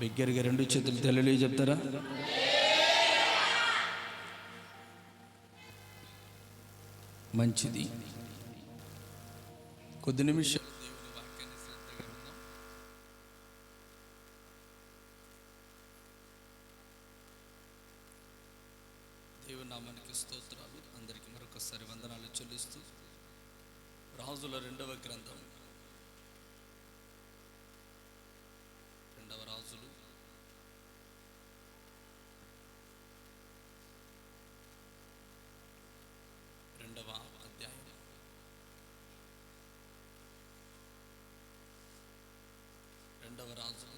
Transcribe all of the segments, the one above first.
బిగ్గరగా రెండు చేతులు తెల్లలి చెప్తారా? మంచిది. కొద్ది నిమిషం దేవుని వాక్యాన్ని శ్రద్ధగా విందాం. దేవుని నామానికి స్తోత్రాలు. అందరికీ మరొకసారి వందనాలు చెల్లిస్తూ రాజుల 2వ గ్రంథం, 2వ రాజులు 2వ అధ్యాయం 2వ రాజుల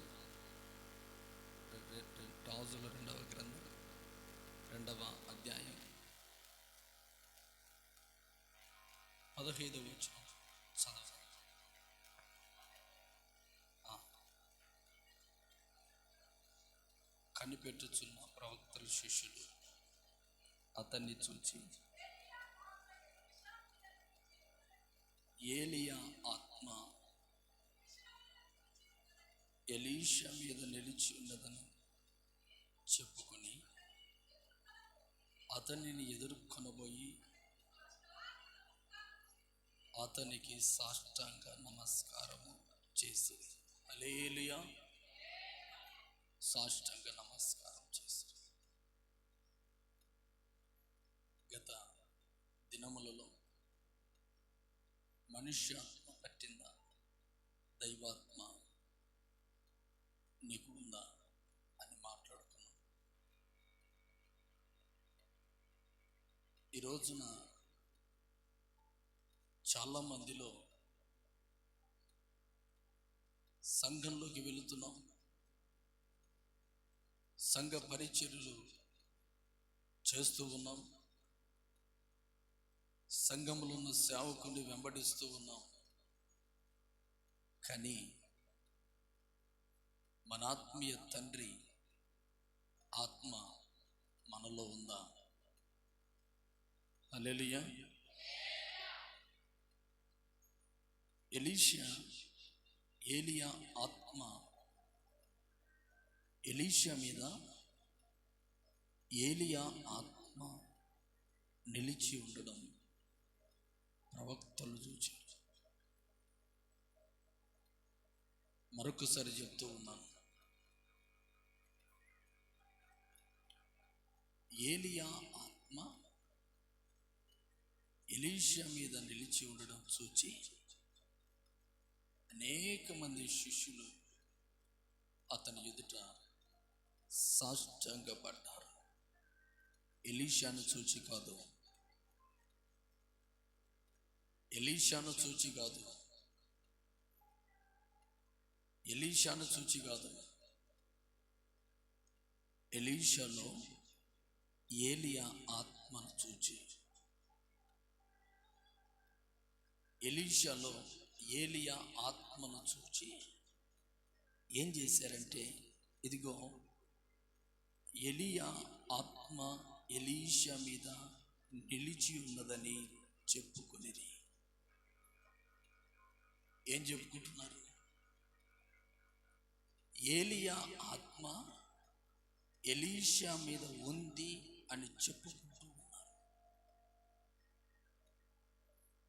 2వ గ్రంథం 2వ అధ్యాయం 15వ వచనం చదవండి. కనిపెట్టుచున్న ప్రవక్తల శిష్యులు అతన్ని చూచి, ఏలియా ఆత్మ ఎలీషా మీద నిలిచి ఉన్నదని చెప్పుకొని అతనిని ఎదుర్కొనబోయి అతనికి సాష్టాంగ నమస్కారము చేసి, హల్లెలూయా, సాష్టాంగ నమస్కారం చేసి. గత దినములలో మనుష్యాత్మ పట్టిందా, దైవాత్మ నీకు ఉందా అని మాట్లాడుకున్నాం. ఈ రోజున చాలా మందిలో సంఘంలోకి వెళుతున్నాం, సంఘ పరిచర్యలు చేస్తూ ఉన్నాం, సంఘంలో ఉన్న సేవకుని వెంబడిస్తూ ఉన్నాం. కానీ మన ఆత్మీయ తండ్రి ఆత్మ మనలో ఉందా? హల్లెలూయా. ఏలియా ఆత్మ ఎలీషా మీద, ఏలియా ఆత్మ నిలిచి ఉండడం ప్రవక్తలు చూచారు. మరొకసారి చెప్తూ ఉన్నాను, ఏలియా ఆత్మ ఎలీషా మీద నిలిచి ఉండడం చూచి అనేక మంది శిష్యులు అతని ఎదుట సాష్టాంగపడ్డారు. ఎలీషాను చూచి కాదు, ఎలీషాను చూచి కాదు, ఎలీషాను చూచి కాదు, ఎలీషాలో ఏలియా ఆత్మను చూచి, ఎలీషాలో ఏలియా ఆత్మను చూచి ఏం చేశారంటే, ఇదిగో ఏలియా ఆత్మ ఎలీషా మీద నిలిచి ఉన్నదని చెప్పుకునేది. ఏం చెప్పుకుంటున్నారు? ఏలియా ఆత్మ ఎలీషా మీద ఉంది అని చెప్పుకుంటూ ఉన్నారు.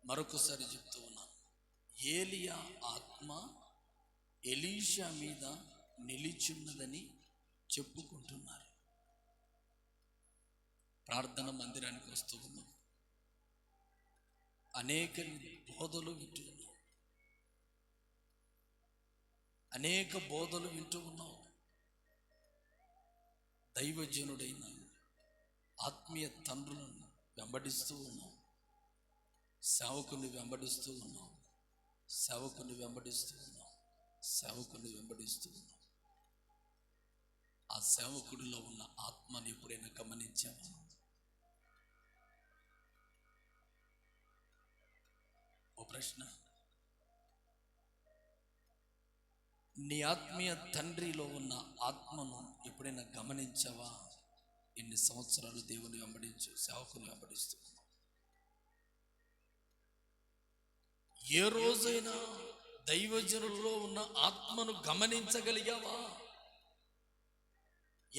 మరొకసారి చెప్తూ ఉన్నాను, ఏలియా ఆత్మ ఎలీషా మీద నిలిచున్నదని చెప్పుకుంటున్నారు. ప్రార్థన మందిరానికి వస్తూ ఉన్నాం, అనేక బోధలు వింటూ ఉన్నాం, అనేక బోధలు వింటూ ఉన్నాం. దైవజనుడైన ఆత్మీయ తండ్రులను వెంబడిస్తూ ఉన్నాం, సేవకుని వెంబడిస్తూ ఉన్నాం, సేవకుని వెంబడిస్తూ ఉన్నాం, సేవకుని వెంబడిస్తూ ఉన్నాం. ఆ సేవకుడిలో ఉన్న ఆత్మని ఎప్పుడైనా గమనించామా? ఓ ప్రశ్న, నీ ఆత్మీయ తండ్రిలో ఉన్న ఆత్మను ఎప్పుడైనా గమనించావా? ఎన్ని సంవత్సరాలు దేవుని వెంబడించు, సేవకుని వెంబడిస్తూ ఏ రోజైనా దైవజనుల్లో ఉన్న ఆత్మను గమనించగలిగావా?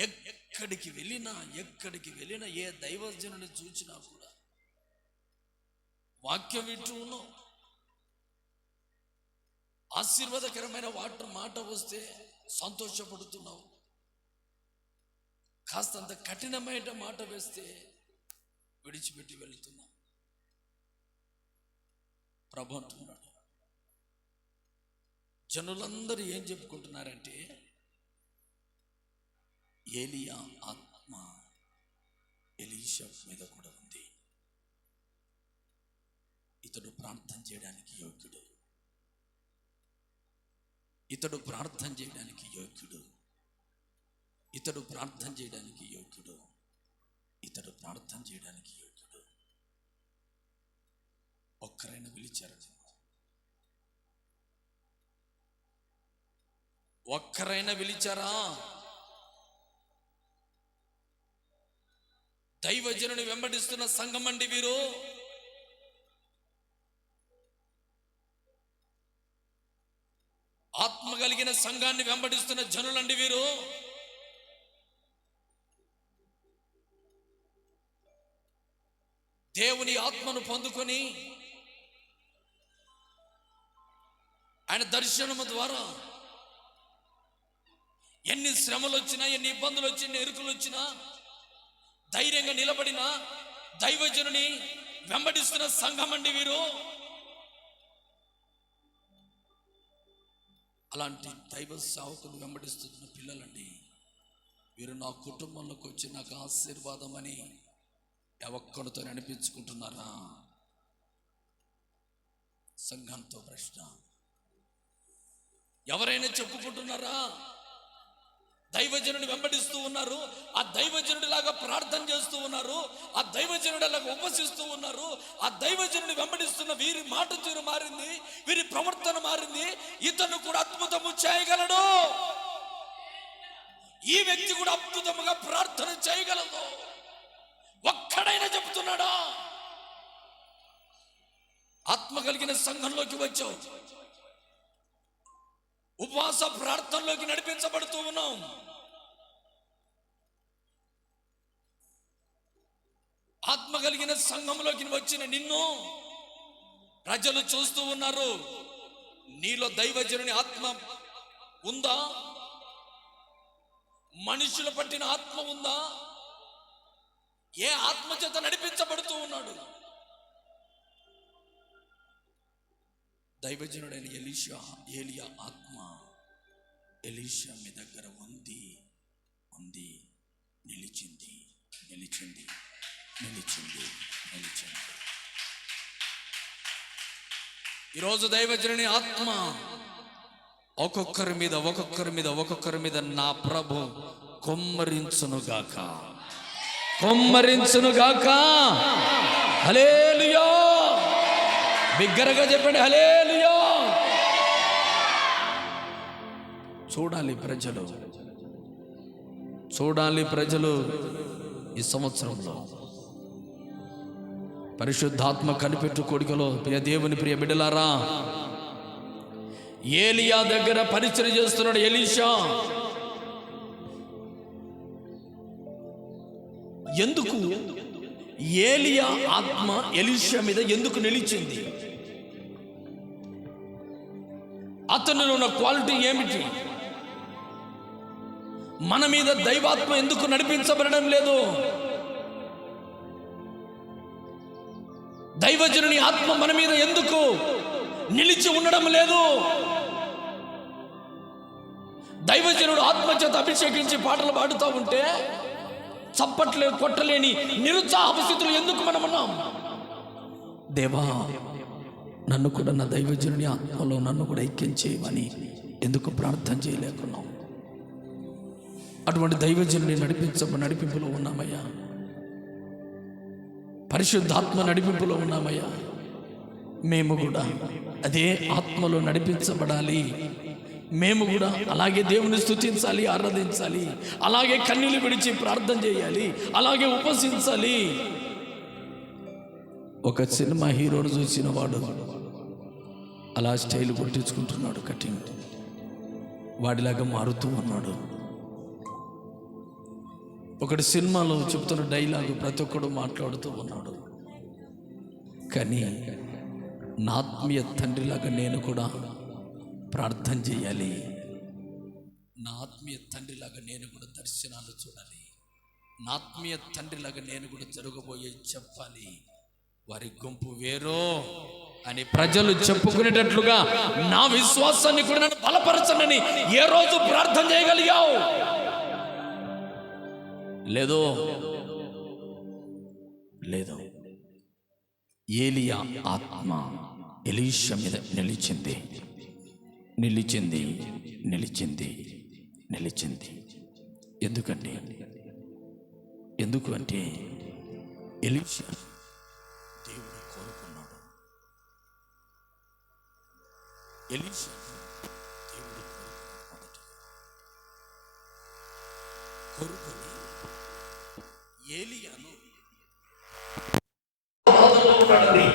ఎక్కడికి వెళ్ళినా ఏ దైవజనుని చూచినా కూడా వాక్యం వింటూ ఉన్నాం. ఆశీర్వాదకరమైన మాట వస్తే సంతోషపడుతున్నావు. కాస్తంత కఠినమైన మాట వేస్తే విడిచిపెట్టి వెళ్తున్నావు. ప్రభు అంటున్నాడు, జనులందరూ ఏం చెప్పుకుంటున్నారంటే ఏలియా ఆత్మ ఎలీషా మీద కూడా ఉంది. ఇతడు ప్రార్థన చేయడానికి యోగ్యుడు, ఇతడు ప్రార్థన చేయడానికి యోగ్యుడు, ఇతడు ప్రార్థన చేయడానికి యోగ్యుడు, ఇతడు ప్రార్థన చేయడానికి యోగ్యుడు. ఒక్కరైనా పిలిచారా? ఒక్కరైనా పిలిచారా? దైవజనుని వెంబడిస్తున్న సంఘం అండి వీరు. ఆత్మ కలిగిన సంఘాన్ని వెంబడిస్తున్న జనులండి వీరు. దేవుని ఆత్మను పొందుకొని ఆయన దర్శనము ద్వారా ఎన్ని శ్రమలు వచ్చినా, ఎన్ని ఇబ్బందులు వచ్చినా, ఎరుకులు వచ్చినా ధైర్యంగా నిలబడిన దైవజనుని వెంబడిస్తున్న సంఘం అండి వీరు. అలాంటి దైవ సేవకులు వెంబడిస్తున్న పిల్లలండి వీరు. నా కుటుంబంలోకి వచ్చి నాకు ఆశీర్వాదం అని ఒక్కడితో అనిపించుకుంటున్నారా? సంఘంతో ప్రశ్న. ఎవరైనా చెప్పుకుంటున్నారా? దైవజనుని వెంబడిస్తూ ఉన్నారు, ఆ దైవజనుడిలాగా ప్రార్థన చేస్తూ ఉన్నారు, ఆ దైవజనుడిలాగా ఉపసిస్తూ ఉన్నారు. ఆ దైవజనుని వెంబడిస్తున్న వీరి మాట తీరు మారింది, వీరి ప్రవర్తన మారింది. ఇతను కూడా అద్భుతము చేయగలడు, ఈ వ్యక్తి కూడా అద్భుతముగా ప్రార్థన చేయగలదు. ఒక్కడైనా చెప్తున్నాడా? ఆత్మ కలిగిన సంఘంలోకి వచ్చావు, ఉపవాస ప్రార్థనలోకి నడిపించబడుతూ ఉన్నాం. ఆత్మ కలిగిన సంఘంలోకి వచ్చిన నిన్ను ప్రజలు చూస్తూ ఉన్నారు. నీలో దైవజనుని ఆత్మ ఉందా? మనుషులు పట్టిన ఆత్మ ఉందా? ఏ ఆత్మ చేత నడిపించబడుతూ ఉన్నాడు? దైవజనుడైన ఏలియా ఆత్మ ఎలీషా మీ దగ్గర ఉంది, నిలిచింది. ఈరోజు దైవజనుని ఆత్మ ఒక్కొక్కరి మీద నా ప్రభు కొమ్మరించునుగాక. హల్లెలూయా! బిగ్గరగా చెప్పండి, హల్లెలూయా! చూడాలి ప్రజలు ఈ సంవత్సరంలో పరిశుద్ధాత్మ కనిపెట్టు కోడికలో ప్రియ దేవుని ప్రియ బిడ్డలారా, ఏలియా దగ్గర పరిచయం చేస్తున్నాడు ఎలీషా. ఎందుకు ఏలియా ఆత్మ ఎలీషా మీద ఎందుకు నిలిచింది? అతనిలో ఉన్న క్వాలిటీ ఏమిటి? మన మీద దైవాత్మ ఎందుకు నడిపించబడడం లేదు? దైవజనుని ఆత్మ మన మీద ఎందుకు నిలిచి ఉండడం లేదు? దైవజనుడు ఆత్మచేత అభిషేకించి పాటలు పాడుతూ ఉంటే చప్పట్లే కొట్టలేని నిరుత్సాహ స్థితులు ఎందుకు మనం ఉన్నాం? దేవా, నన్ను కూడా నా దైవజనుని ఆత్మలో నన్ను కూడా ఐక్యం చేయమని ఎందుకు ప్రార్థన చేయలేకున్నాం? అటువంటి దైవజనుని నడిపింపులో ఉన్నామయ్యా. పరిశుద్ధాత్మ నడిపింపులో ఉన్నామయ్యా. మేము కూడా అదే ఆత్మలో నడిపించబడాలి. మేము కూడా అలాగే దేవుని స్తుతించాలి, ఆరాధించాలి, అలాగే కన్నీళ్లు విడిచి ప్రార్థన చేయాలి, అలాగే ఉపవసించాలి. ఒక సినిమా హీరోను చూసిన వాడు అలా స్టైల్ కొట్టించుకుంటున్నాడు, కటింగ్ వాడిలాగా మారుతూ ఉన్నాడు. ఒకటి సినిమాలో చెప్తున్న డైలాగు ప్రతి ఒక్కడు మాట్లాడుతూ ఉన్నాడు. కానీ నా ఆత్మీయ తండ్రిలాగా నేను కూడా ప్రార్థన చేయాలి, నా ఆత్మీయ తండ్రిలాగా నేను కూడా దర్శనాలు చూడాలి, నా ఆత్మీయ తండ్రిలాగా నేను కూడా జరగబోయే చెప్పాలి. వారి గుంపు వేరో అని ప్రజలు చెప్పుకునేటట్లుగా నా విశ్వాసాన్ని కూడా నన్ను బలపరచనని ఏ రోజు ప్రార్థన చేయగలిగావు? లేదో లేదు. ఏలియా ఆత్మ ఎలీషా మీద నిలిచింది, నిలిచింది, నిలిచింది, నిలిచింది. ఎందుకు అంటే ఎలీషా దేవుడు కోరుకున్నాడు. ఎలీషా దేవుడు కోరుకుని ఏలియాను బాధల్లో ఉన్నాడని,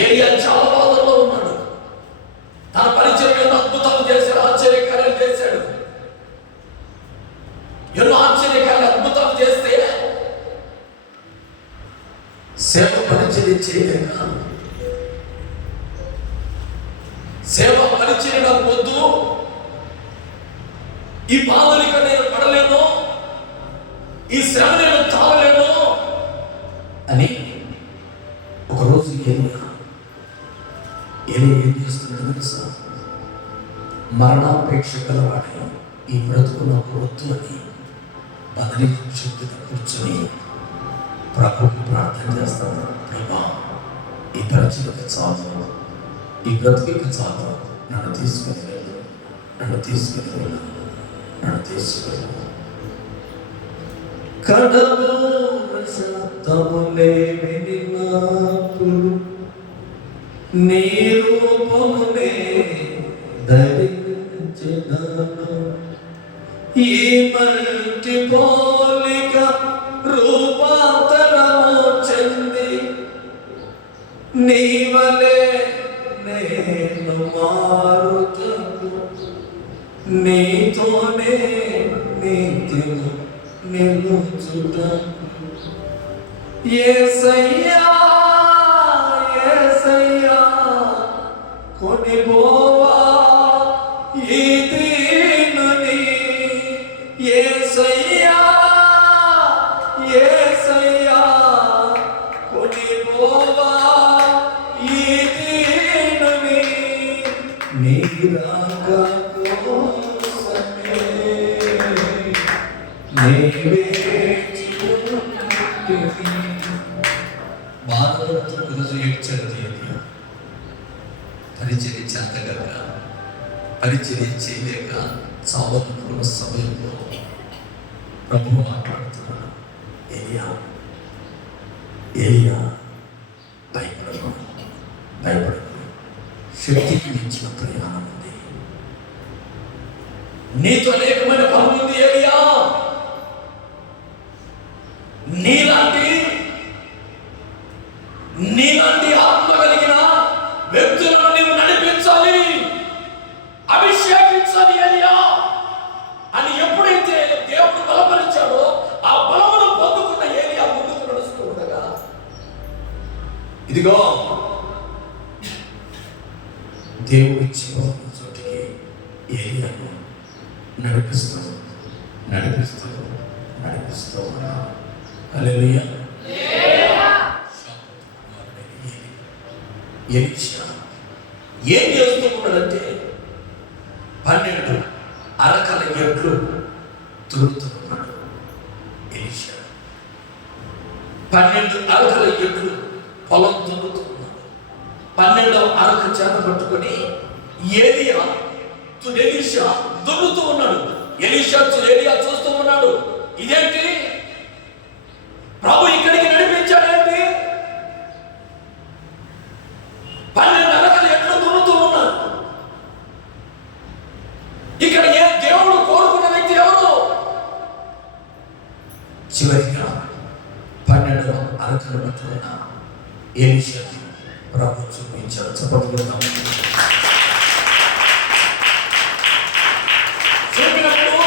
ఏలియా చాలా బాధల్లో ఉన్నాడు. తన పరిచర్యలో అద్భుతాలు చేశాడు, ఆశ్చర్యకార్యాలు చేశాడు. ఎన్నో ఆశ్చర్యకార్యాలు అద్భుతాలు చేస్తే సేవ పరిచర్య చేయలేక, సేవ పరిచర్య నాకు వద్దు, ఈ బాధలిక నేను పడలేను, ఈ శ్రమ నేను తాగలేను అని ఒకరోజు ఏం చేస్తున్నాడు తెలుసా? మరణాపేక్ష గలవాడే ఈ బ్రతుకు నాకు వద్దు అని బదిలీ శక్తిగా కూర్చొని ప్రభువుకి ప్రార్థన చేస్తాను. ప్రభా, ఈ పరిచయకు చాలు, ఈ బ్రతుకు చాలు, నన్ను తీసుకుని వెళ్ళు, నన్ను తీసుకుని వెళ్ళు, నన్ను తీసుకుని వెళ్ళు. కడవర శబ్దములే వినినప్పుడు నీ రూపమునే ధరించెదను. ఈ మల్టి పోలిక రూపాంతరము చెంది నీ వలె నేను మారుతను. నీతోనే నిత్యము నిలుచుటకు. యేసయ్యా, యేసయ్యా, కొనిపోవా ఈ దీనుని. యేసయ్యా, యేసయ్యా, కొనిపోవా ఈ దీనుని. నీ రాక కోసమే బాధపడుతూ ఈరోజు ఏడ్చాడు. పరిచర్య చేతగలక, పరిచర్య చేయలేక చావనుకున్న సమయంలో ప్రభువు మాట్లాడుతున్నాడు. ఏలియా, ఏలియా, భయపడకు, భయపడకు, శక్తికి మించిన ప్రయాణం ఉంది, నీతో అనేకమైన పనులు ఉంది. ఏలియా, నీలాంటి ఆత్మ కలిగిన వ్యక్తులను నీవు నడిపించాలి, అభిషేకించాలి ఏలియా అని ఎప్పుడైతే దేవుడు బలపరిచాడో ఆ బలమును పొందుకున్న ఏలియా ముందుకు నడుస్తూ ఉండగా, ఇదిగో దేవుడి చోటికి ఏలియాను నడిపిస్తూ నడిపిస్తూ నడిపిస్తూ ఉన్నాడు. హల్లెలూయా. ఎలీషా ఏం చేస్తూ ఉన్నాడంటే 12 అరకల ఎడ్లు తుడుతూ ఉన్నాడు. ఎలీషా 12 అరకల ఎడ్లు పొలం తుడుతూ ఉన్నాడు. 12వ అరక చేత పట్టుకొని ఎలీషా దున్నుతూ ఉన్నాడు. ఏలియా చూస్తూ ఉన్నాడు. ఇదేంటి ప్రభు ఇక్కడికి నడిపించాడేంటి? 12 అరకలు ఎట్లా దున్నుతూ ఉన్నాడు. ఇక్కడ ఏ దేవుడు కోరుకున్న వ్యక్తి ఎవరు? చివరిగా 12 అరకలు పట్టుకున్న ఎలీషా ప్రభు చూపించాడు. చెప్పగలుగుతాం. చూపినప్పుడు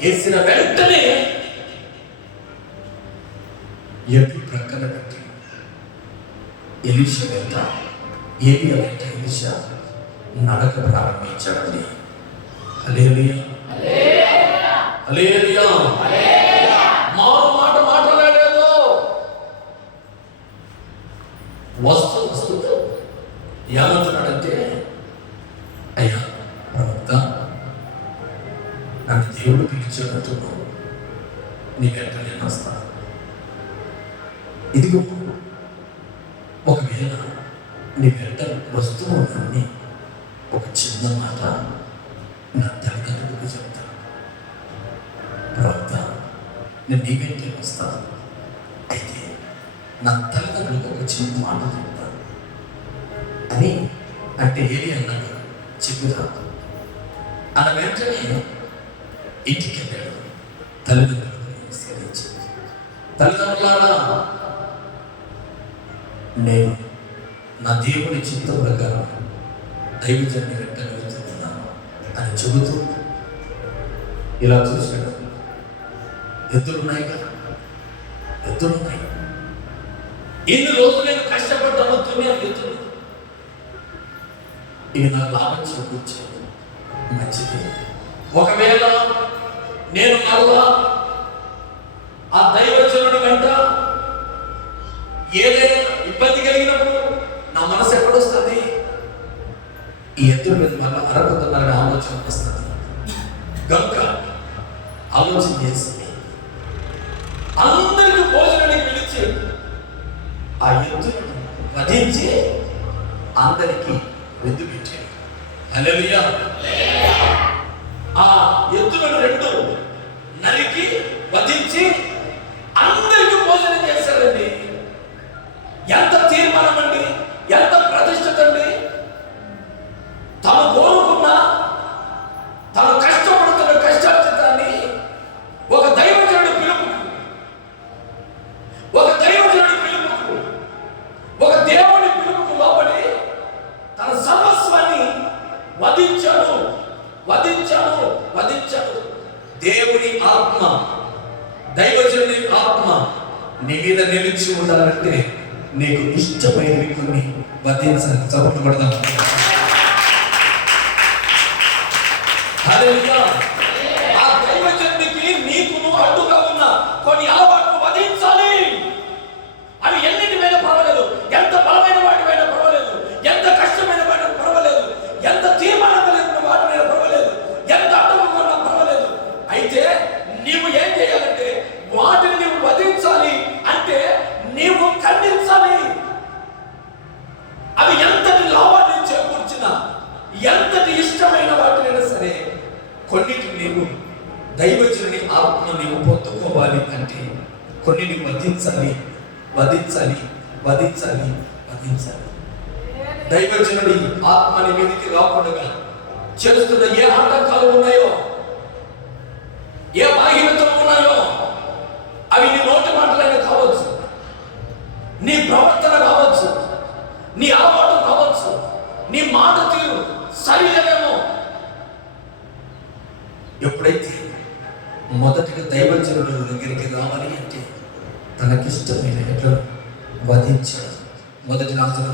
వేసిన వెంటనే ఎడ్లు ప్రక్కన పెట్టి ఎలీషా వెంట ఏలియా వెంట ఎలీషా నడక ప్రారంభించాడండి. హల్లెలూయా, హల్లెలూయా. మారు మాట మాట్లాడలేదు. వస్తూ ఏమంటున్నాడంటే, అయ్యా ప్రవక్త, నన్ను దేవుడు పిలిచేటప్పుడు నీ వెంట నేను వస్తాను. ఇదిగో ఒకవేళ నీ వెంట వస్తున్నానని ఒక చిన్న మాట నా తల్లిదండ్రులకు చెప్తాను. ప్రవక్త, నేను నీ వెంటే వస్తాను, అయితే నా తల్లిదండ్రులకు ఒక చిన్న మాట చెప్తాను అని అంటే ఏది అన్నాడు, చెప్పుదా అన్న వెంటనే ఇంటికి వెళ్ళాడు. తల్లిదండ్రులకు నమస్కరించి, తల్లిదండ్రులారా, నేను నా దేవుని చిత్త ప్రకారం దైవజన్ని వెంట వెళ్తున్నాను అని చెబుతూ ఇలా చూశాడు. ఎద్దులున్నాయి కదా, ఎద్దులున్నాయి. ఇన్ని రోజులు నేను కష్టపడ్డాను ఎద్దులు. ఇక నా లాభం చేకూర్చాను, మంచిది. ఒకవేళ నేను మరలా ఆ దైవజనుడి వెంట ఏదైనా ఇబ్బంది కలిగినప్పుడు నా మనసు ఎక్కడొస్తుంది? ఈ ఎద్దుల మీద మళ్ళీ అరకొద్దున్నారని ఆలోచన వస్తుంది. గనుక ఆలోచన చేసి అందరికీ భోజనానికి పిలిచి ఆ ఎద్దును వధించి అందరికీ వెద్దు పెట్టాడు. హల్లెలూయా. ఆ ఎద్దులను రెండు నరికి వధించి అందరికీ భోజనం చేశారండి. ఎంత తీర్మానం అండి, ఎంత ప్రతిష్ఠత అండి. తను కోరుకున్న, తను కష్టపడుతున్న కష్టార్జితాన్ని ఒక దైవజనుడి పిలుపుకు, ఒక దైవజనుడి పిలుపుకు, ఒక దేవుని పిలుపుకు లోబడి తన సర్వస్వాన్ని వధించాడు. దేవుని ఆత్మ, దైవజనుని ఆత్మ నీ మీద నిలిచి ఉండాలంటే నీకు ఇష్టమైనవి కొన్ని వధించాలి. చప్పట్లు కొడదాం. హల్లెలూయా. ఆ దైవజనుడికి నీకును అడ్డుగా ఉన్న కొన్ని అలవాట్లు వధించాలి. అవి ఎన్నిటి మీద పర్వాలేదు, ఎంత బలమైన వాటిపైన పర్వాలేదు, ఎంత కష్టమైన వాటిని పర్వాలేదు, ఎంత తీర్మానం కలిగిన వాటిపైన పర్వాలేదు, ఎంత అడ్డంగా ఉన్నా పర్వాలేదు. అయితే నీవు ఏం చేయాలంటే వాటిని నీవు వధించాలి. అంటే నీవు ఖండించాలి. అవి ఎంతటి లాభాన్ని చేకూర్చినా, ఎంతటి ఇష్టమైన వాటినైనా సరే కొన్నిటిని నీవు దైవజనుని ఆత్మ నీవు పొందుకోవాలి అంటే కొన్నిటిని వధించాలి. దైవజనుడి ఆత్మని మీదకి రాకుండా చేస్తున్న ఏ ఆటంకాలు ఉన్నాయో, ఏ బాహ్యతలు ఉన్నాయో, అవి నీ నోటి మాటలైనా కావచ్చు, నీ ప్రవర్తన కావచ్చు, నీ అలవాటు కావచ్చు, నీ మాట తీరు సరిలేమో. ఎప్పుడైతే మొదటిగా దైవజనుడు దగ్గరికి రావాలి అంటే తనకిష్టమైన ఎట్లా వధించాడు. మొదటి రాజుల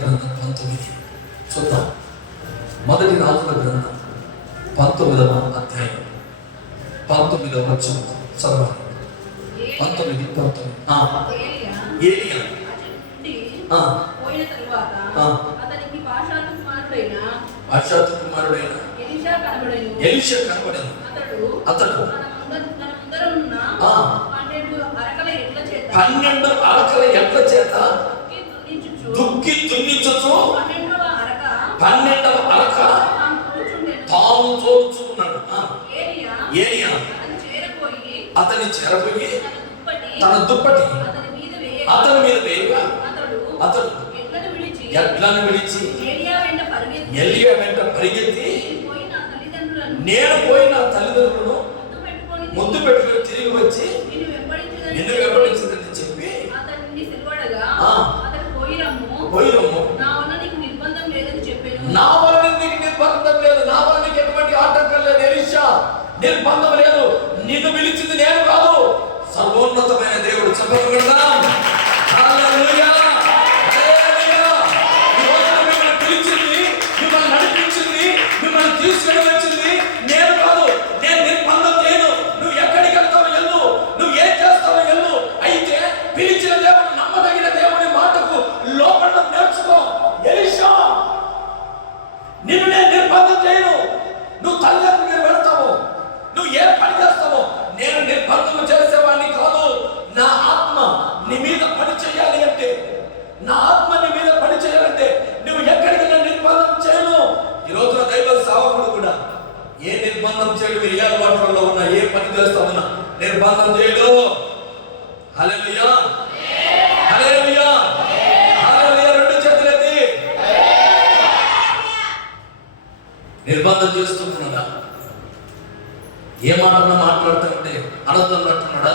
గ్రంథం 19 చూద్దాం. మొదటి రాజుల గ్రంథం 19వ అధ్యాయం 19వ వచనం చదవాలి. 19. ఏలియా పాషాతు కుమారుడైన ఎలీషా కనబడెను. అతడు 12 అరకల ఎడ్ల చేత దుక్కి దున్నించుచు 12వ అరక తాను తోలుచున్నాడు. ఏలియా అతని చేరపోయి తన దుప్పటి అతని మీద వేయగా అతడు ఎడ్లను విడిచి ఎలియా వెంట పరిగెత్తి నేను పోయిన తల్లిదండ్రులను ముద్దు పెట్టుకుని తిరిగి వచ్చి నిన్ను వెంబడించిందని చెప్పి నా వల్ల నీకు నిర్బంధం లేదు, నా వల్ల నీకు ఎటువంటి ఆటంకం లేదు. ఎలీషా చేయడు. హల్లెలూయా, హల్లెలూయా, హల్లెలూయా. రెండు చేతులెత్తి నిర్బంధం చేస్తున్నాడా? ఏ మాటలో మాట్లాడుతుంటే అనర్థం అంటున్నాడా?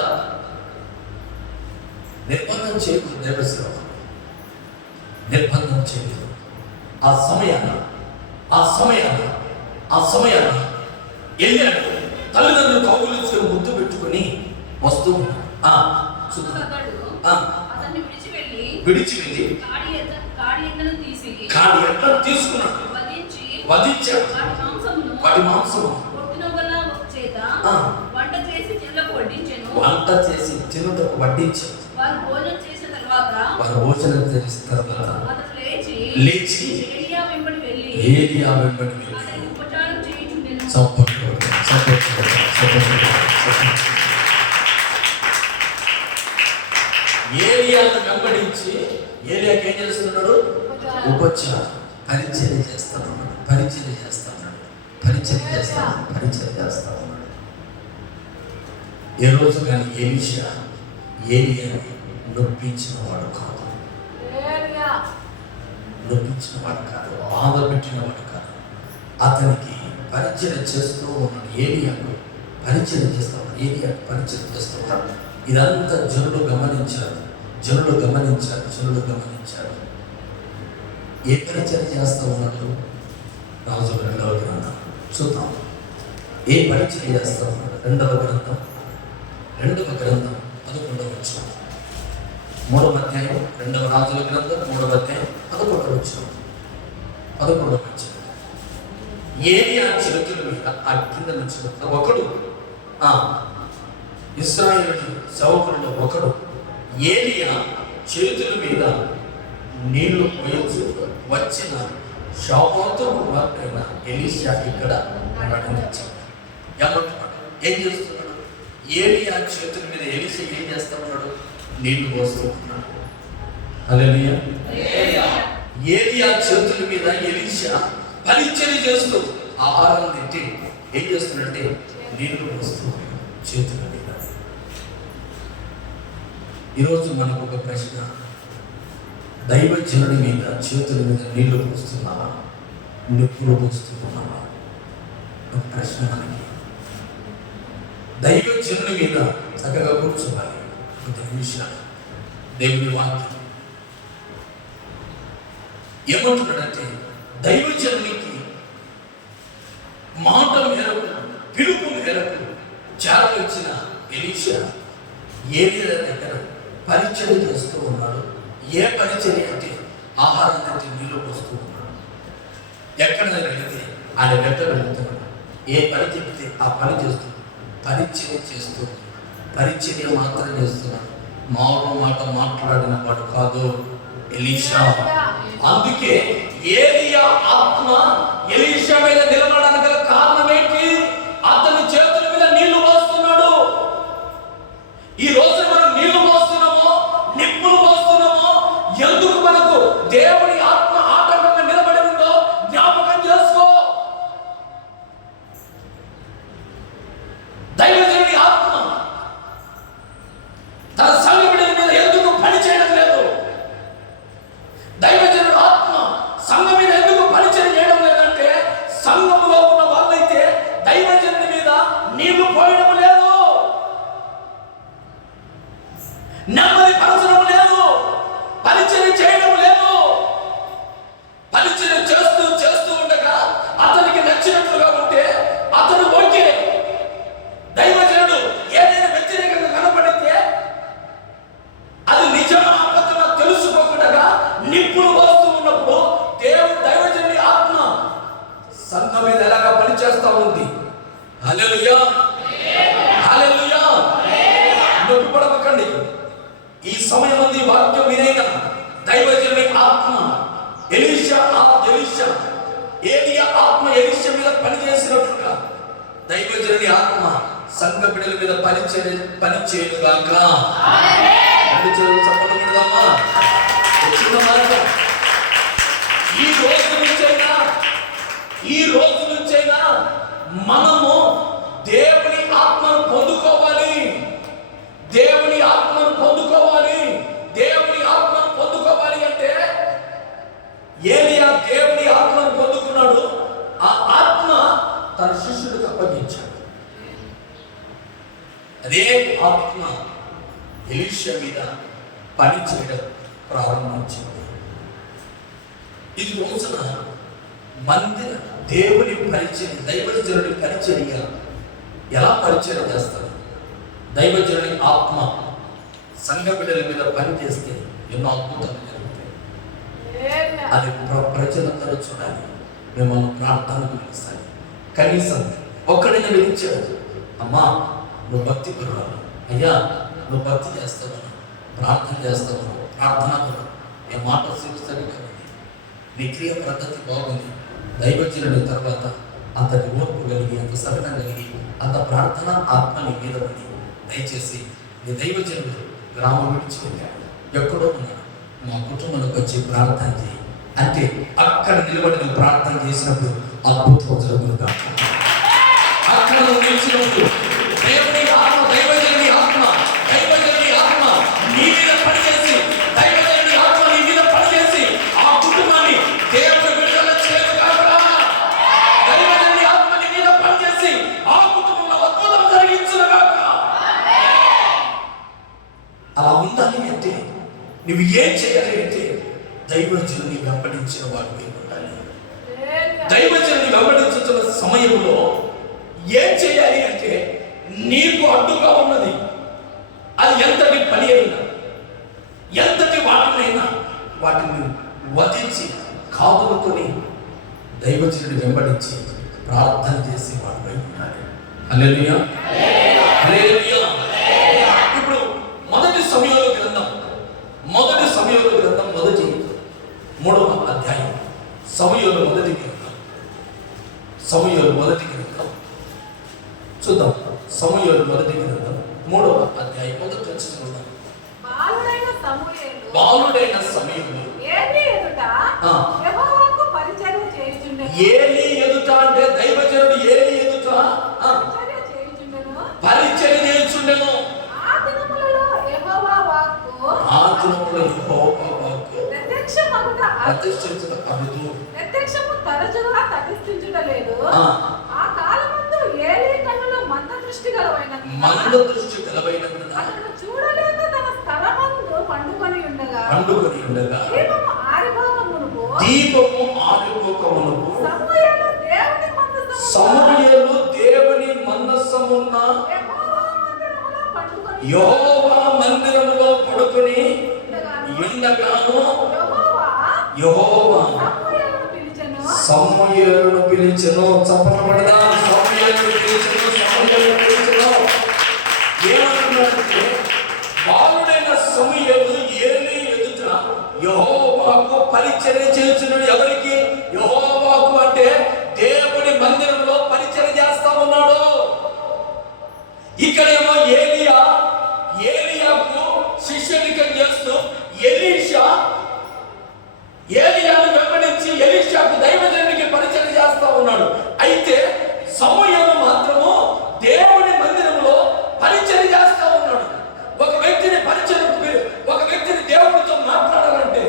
నిర్బంధం చేయకూడదు. దేవసేవ నిర్బంధం చేయకూడదు. ఆ సమయాన వెళ్ళాడు. తల్లిదండ్రులు కౌగులించి ముద్దు పెట్టుకుని వస్తూ విడిచి వెళ్ళి కాడి ఎట్లను తీసుకున్నాడు, వధించాడు. వాటి మాంసము వంట చేసి తినుటకు వడ్డించాడు. వారు భోజనం చేసిన తర్వాత లేచి ఏలియా వెంబడి వెళ్ళి ఏలియాను వెంబడించి ఏలియాకి ఏం చేస్తున్నాడు? ఉపచారం, పరిచర్య చేస్తున్నాడు. ఏ రోజు కానీ ఏలియా నొప్పించిన వాడు కాదు, బాధ పెట్టిన వాడు కాదు. అతనికి పరిచర్య చేస్తూ ఉన్నాడు. ఏలియాకు పరిచర్య చేస్తూ ఉన్నాడు. ఇదంతా జనులు గమనించారు. ఏ పరిచర్య చేస్తూ ఉన్నాడు? రాజుల 2వ గ్రంథం చూద్దాం. ఏ పరిచర్య చేస్తూ ఉన్నాడు? 2వ గ్రంథం 11వ వచనం. 3వ అధ్యాయం 2వ రాజుల గ్రంథం 3వ అధ్యాయం 11వ వచనం. ఏలియా చేతుల మీద ఆ కింద నుంచి ఒకడు, ఇశ్రాయేలు సేవకులలో ఒకడు ఏలియా చేతుల మీద నీళ్లు పోయొచ్చు వచ్చిన షాపోతు కుమార్తెన ఎలీషా ఇక్కడ నడిపించాడు. ఏం చేస్తున్నాడు? ఏలియా చేతుల మీద ఎలీషా ఏం చేస్తా ఉన్నాడు? నీళ్లు పోస్తూ ఉన్నాడు. హల్లెలూయా. ఏలియా చేతుల మీద ఎలీషా పరిచర్య చేస్తూ ఆహారం తింటే ఏం చేస్తున్నాడంటే నీళ్లు పోస్తూ చేతుల మీద. ఈరోజు మనకు ఒక ప్రశ్న, దైవజనుడి మీద చేతుల మీద నీళ్లు పోస్తున్నావా, నిప్పులు పోస్తున్నావా? ఒక ప్రశ్న మనకి. దైవజనుడి మీద చక్కగా కూర్చోవాలి. ఒక నిమిషం దేవుని వాక్యం ఏమంటున్నాడంటే, దైవజనునికి మాట మేరకు, పిలుపు మేరకు చేరవచ్చిన ఎలీషా ఏలియా దగ్గర పరిచర్య చేస్తూ ఉన్నాడు. ఏ పరిచర్య అంటే ఆహారం అంటే నీళ్ళు పోస్తూ ఉన్నాడు. ఎక్కడ వెళితే ఆయన వెంట వెళుతున్నాడు. ఏ పని చెప్తే ఆ పని చేస్తూ పరిచర్య మాత్రం చేస్తున్నాడు. మామూలు మాట మాట్లాడిన వాడు కాదు ఎలీషా. అందుకే ఏలియా ఆత్మ ఎలీషా మీద నిలబడడానికి గల కారణం ఏంటి? అతని చేతుల మీద నీళ్లు పోస్తున్నాడు. ఈ రోజు మనం నీళ్లు పోస్తున్నామో, నిప్పులు పోస్తున్నామో, ఎందుకు మనకు దేవుని ఆత్మ ఆటంకంగా నిలబడి ఉందో జ్ఞాపకం చేసుకో. దైవజనుడి ఆత్మ తన సంఘబిడ్డల మీద ఎందుకు పని చేయడం లేదు? దైవజనుడు ఆత్మ సంఘం మీద ఎందుకు పరిచయం చేయడం లేదంటే, సంఘంలో ఉన్న వాళ్ళైతే దైవజనుడి మీద నీళ్లు పోయడం లేదు, నెమ్మది పరచడం లేదు, పరిచయం చేయడం లేదు. పరిచయం చేస్తూ ఉండగా అతనికి నచ్చినట్లుగా ఉంటే అతను ఓకే. దైవజనుడు ఏదైనా వ్యతిరేకంగా కనపడితే అది నిజమా అబద్ధమా తెలుసుకోకుండా నిప్పులు వస్తూ ఉన్నప్పుడు దైవజనుడి ఆత్మ సంఘం మీద ఎలాగా పనిచేస్తూ ఉంది. హల్లెలూయా, హల్లెలూయా. నొప్పి పడకండి. ఈ సమయం మంది వాక్యం వినేన దైవజనుడి ఆత్మ ఎలీషా ఏలియా ఆత్మ ఎలీషా మీద పనిచేసినట్లుగా దైవజనుడి ఆత్మ సంఘ బిడ్డల మీద పనిచేయుగాక. చెప్పడమా వచ్చిన మాట. ఈ రోజు నుంచైనా మనము దేవుని ఆత్మను పొందుకోవాలి. దేవుని ఆత్మను పొందుకోవాలి. దేవుని ఆత్మను పొందుకోవాలి అంటే ఏలియా దేవుని ఆత్మను పొందుకున్నాడు. ఆ ఆత్మ తన శిష్యుడికి అప్పగించాడు. అదే ఆత్మ ఎలీషా మీద పని చేయడం ప్రారంభించింది. ఇది రోజున మందిర దేవుని పరిచర్య, దైవజనుడి పరిచర్య ఎలా పరిచయం చేస్తారు? దైవజనుడి ఆత్మ సంఘ బిడ్డల మీద పని చేస్తే ఎన్నో అద్భుతాలు జరుగుతాయి. అది ప్రజలందరూ చూడాలి. మిమ్మల్ని ప్రార్థనకు పిలుస్తాను. కనీసం ఒక్కడిని పిలిచాడు, అమ్మా నువ్వు భక్తి పరురాలు, అయ్యా నువ్వు భక్తి చేస్తావు, ప్రార్థన చేస్తావు, ప్రార్థన పరు, నీ మాట సరిగా ఉంది, నీ క్రియ పద్ధతి బాగుంది. దైవజనుడి తర్వాత అంతటి ఓర్పు కలిగి, అంత సహనం కలిగి, అంత ప్రార్థన ఆత్మ నీ మీద ఉంది. దయచేసి నీ దైవజనుడు గ్రామం విడిచి వెళ్ళాడు, ఎక్కడో ఉన్నాడు, మా కుటుంబంలోకి వచ్చి ప్రార్థన చేయి అంటే అక్కడ నిలబడి నువ్వు ప్రార్థన చేసినప్పుడు అద్భుతం జరుగుతుందా? అక్కడ నువ్వు నిలిచినప్పుడు దేవుని ఆత్మ, దైవజనుడి ఆత్మ, దైవజనుడి ఆత్మ నీ మీద పనిచేసి, దైవజనుడి ఆత్మ నీ మీద పనిచేసి ఆ కుటుంబాన్ని దేవుని విడుదల చేయగలరా? దైవజనుడి ఆత్మ నీ మీద పనిచేసి ఆ కుటుంబంలో అద్భుతం జరిగించుగాక. అలా ఉండాలి అంటే నువ్వు ఏం చేయాలి అంటే దైవజనుని వెంబడించిన వాడికి ఉండాలి. దైవజనుని వెంబడించుతున్న సమయంలో ఏం చేయాలి అంటే నీకు అడ్డుగా ఉన్నది అది ఎంతటి పని అయినా, ఎంతటి వాటినైనా వాటిని వధించి కాదులతోని దైవజనుని వెంబడించి ప్రార్థన చేసి వాడిపై ఉండాలి. హల్లెలూయా, హల్లెలూయా. ఇప్పుడు మొదటి సమయంలో గ్రంథం మొదటి 3వ అధ్యాయం, సమూయేలు మొదటి గ్రంథం చూద్దాం. సమూయేలు మొదటి గ్రంథం 3వ అధ్యాయం మొదటి నుంచి చూద్దాం. బాలుడైన సమూయేలు ఏలీ ఎదుట అంటే దైవజనుడు ఏలీ ఎదుట పరిచర్య చేయుచుండెను. ఆ దినములలో యెహోవా వాక్కు ప్రత్యక్షము తరచుగా తటిస్తుంచుటలేదు. ఆ కాలమందు ఏలీ కన్నులు మందదృష్టి గలవైనందున అతడు చూడలేక తన స్థలమందు పండుకొని ఉండగా దీపము ఆరిపోక మునుపు సమూయేలు దేవుని మందసమున్న యెహోవా మందిరములో పడుకొని ఉండగాను యెహోవా సమూయేలును పిలిచెను. చప్పనబడదా? సమూయేలును పిలిచెను. ఏమంటున్నాడంటే బాలుడైన సమూయేలు ఏలీ ఎదుట యెహోవాకు పరిచర్య చేస్తున్నాడు. ఎవరికి? యెహోవాకు అంటే దేవుని మందిరంలో పరిచర్య చేస్తా ఉన్నాడు. ఇక్కడేమో ఏలియాకు శిష్యనికం చేస్తూ ఏలియాను వెంబడించి ఎలీషాకు దైవజనునికి పరిచయం చేస్తా ఉన్నాడు. అయితే సమూయేలు మాత్రము దేవుని మందిరంలో పరిచయం చేస్తా ఉన్నాడు. ఒక వ్యక్తిని దేవుడితో మాట్లాడాలంటే,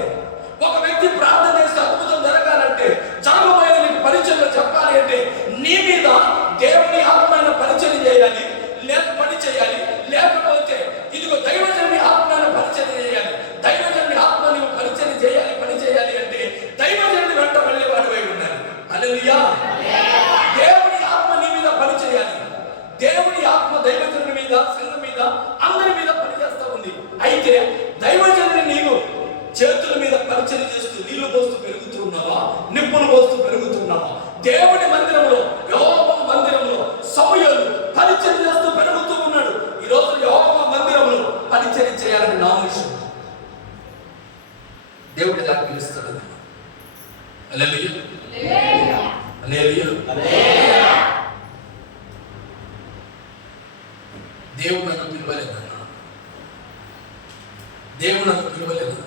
ఒక వ్యక్తి ప్రార్థన చేస్తే అద్భుతం జరగాలంటే, జరగబోయే నీకు పరిచయం చెప్పాలి అంటే నీ మీద దేవుని ఆత్మైన పరిచయం చేయాలి, పని చేయాలి. లేకపోతే ఇదిగో దైవజనుని ఆత్మను పరిచయం చేయాలి. దైవజనుని ఆత్మ నువ్వు పరిచయం చేయాలి, పని చేయాలి అంటే దైవజనుని వెంట వెళ్ళే వాడివై ఉండాలి. హల్లెలూయా. దేవుని ఆత్మ నీ మీద పని చేయాలి. దేవుని ఆత్మ దైవజనుని మీద, సంఘం మీద, అందరి మీద పని చేస్తా ఉంది. అయితే దైవజనుని నీవు చేతుల మీద పరిచయం చేస్తూ నీళ్లు పోస్తూ పెరుగుతూ ఉన్నావా, నిప్పులు పోస్తూ పెరుగుతున్నావా? దేవుని మందిరంలో, యెహోవా మందిరంలో సమూయేలు పరిచయం చేస్తూ పెరుగుతూ ఉన్నాడు. ఈ రోజు యెహోవా మందిరంలో పరిచయం చేయాలని నా విషయం. దేవుడు ఎలా పిలుస్తాడు? హల్లెలూయా, హల్లెలూయా. దేవుడు నన్ను పిలవలేదన్నా, దేవుడు నన్ను పిలవలేదన్నా,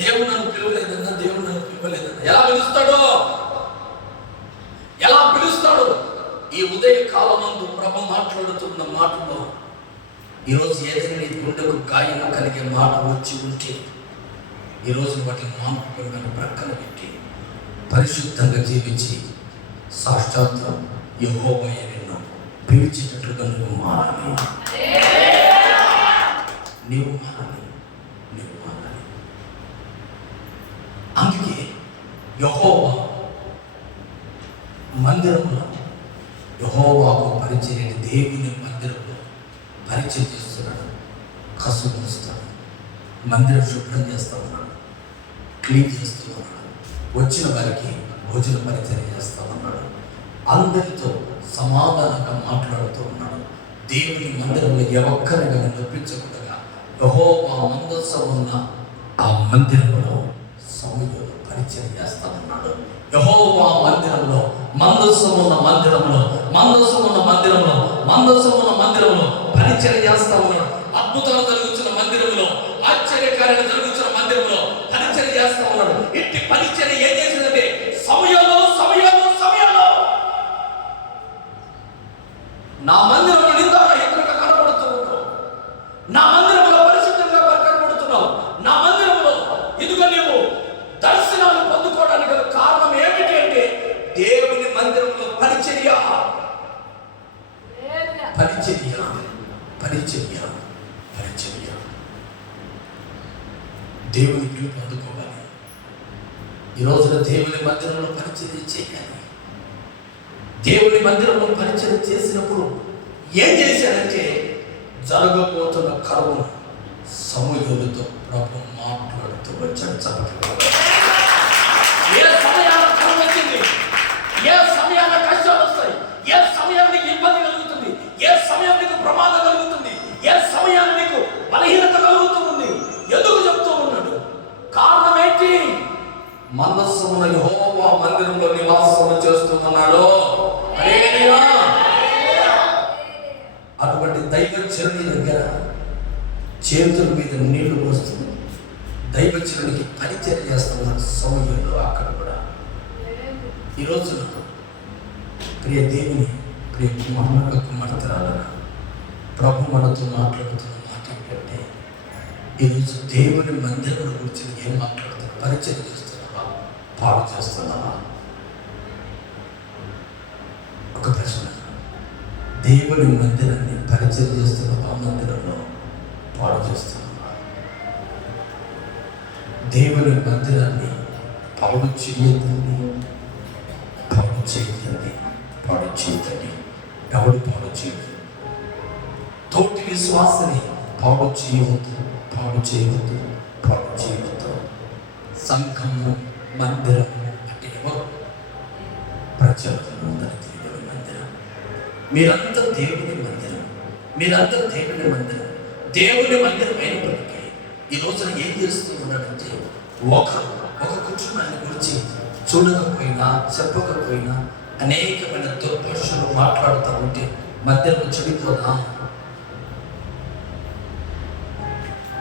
దేవుడు నన్ను పిలవలేదన్నా, దేవుడు నన్ను పిలవలేదన్నా. ఎలా పిలుస్తాడు? ఈ ఉదయ కాలమందు ప్రభు మాట్లాడుతున్న మాటలో ఈరోజు ఏదైనా నీ గుండెకు గాయం కలిగే మాట వచ్చి ఉంటే ఈరోజు వాటిని మానుకొని ప్రక్కన పెట్టి పరిశుద్ధంగా జీవించి సాక్షాత్తు యెహోవాయే నిన్ను పిలిచేటట్లుగా నువ్వు మారాలి. నీవు మారాలి. అందుకే యెహోవా మందిరంలో యెహోవాకు పరిచర్య, దేవుని మందిరంలో పరిచయం చేస్తున్నాడు. కసువు వస్తాడు, మందిరం శుభ్రం చేస్తూ ఉన్నాడు, క్లీన్ చేస్తూ ఉన్నాడు, వచ్చిన వారికి భోజన పరిచర్య చేస్తూ ఉన్నాడు, అందరితో సమాధానంగా మాట్లాడుతూ ఉన్నాడు. దేవుని మందిరంలో ఎవక్కరిగా నొప్పించకుండా యెహోవా మందసం ఉన్న ఆ మందిరంలో సమయంలో పరిచయం చేస్తా ఉన్నాడు. యెహోవా మందిరంలో మందసం ఉన్న మందిరంలో పరిచయం చేస్తా ఉన్నాడు. అద్భుతాలు జరుగుతున్న మందిరంలో, ఆశ్చర్యకార్యాలు జరుగుతున్న మందిరంలో పరిచయం చేస్తా ఉన్నాడు. ఇట్టి పరిచయం ఏం చేసిందంటే సమయంలో నా మందిరంలో నిందారహితంగా కనబడుతున్నావు, నా మందిరంలో పరిశుద్ధంగా కనబడుతున్నావు, నా మందిరంలో ఇదిగో నీవు దర్శనాలు పొందుకోవడానికి గల కారణం ఏమిటి అంటే దేవుని మందిరంలో పరిచర్య. దేవుని పిలుపు అందుకోవాలి. ఈ రోజున దేవుని మందిరంలో పరిచర్య చేయాలి. దేవుని మందిరంలో పరిచయం చేసినప్పుడు ఏం చేశాడంటే జరగబోతున్న కరువును సమూహులతో ప్రభు మాట్లాడుతూ వచ్చాడు. చప్పట్లు. ఏ సమయాన కరువు వచ్చింది, ఏ సమయాన కష్టాలు వస్తాయి, ఏ సమయానికి ఇబ్బంది కలుగుతుంది, ఏ సమయానికి ప్రమాదం కలుగుతుంది, ఏ సమయాన్ని నీకు బలహీనత కలుగుతుంది, ఎందుకు చెప్తూ ఉన్నాడు? కారణం ఏంటి? మందస్సున్న యెహోవా మందిరంలో నివాసం చేస్తున్నాడు. అటువంటి దైవచరుని దగ్గర చేతుల మీద నీళ్లు పోస్తుంది, దైవచరునికి పరిచయం చేస్తున్న సమయంలో అక్కడ కూడా ఈరోజు ప్రియ దేవుని ప్రియ కుమార్తెరాలన ప్రభు మనతో మాట్లాడుతున్న మాట ఏంటంటే ఈరోజు దేవుని మందిరం గురించి ఏం మాట్లాడుతున్నా? పరిచయం చేస్తున్నావా? పాడు చేస్తున్నావా? ఒక ప్రశ్న. దేవుని మందిరాన్ని పరిచయం చేస్తున్నావా? మందిరంలో పాడు చేస్తున్నావా? దేవుని మందిరాన్ని పాడు చేయదండి, పాడు చేయదండి, పాడు చేయదండి. ఎవడు పాడు చేయదు? తోటి విశ్వాసని పాడు చేయవద్దు, పాడు చేయవద్దు, పాడు చేయవద్దు. సంఘము, మందిరము అంటే ఎవరు? ప్రజలు. దేవుని మందిరం, మీరంతా దేవుని మందిరం, మీరంతా దేవుని మందిరం. దేవుని మందిరం అయినప్పటికీ ఈ రోజున ఏం చేస్తూ ఉన్నాడంటే ఒక కుటుంబాన్ని గురించి చూడకపోయినా చెప్పకపోయినా అనేకమైన దుర్భాషలు మాట్లాడుతూ ఉంటే మందిరం చెడిపోదా?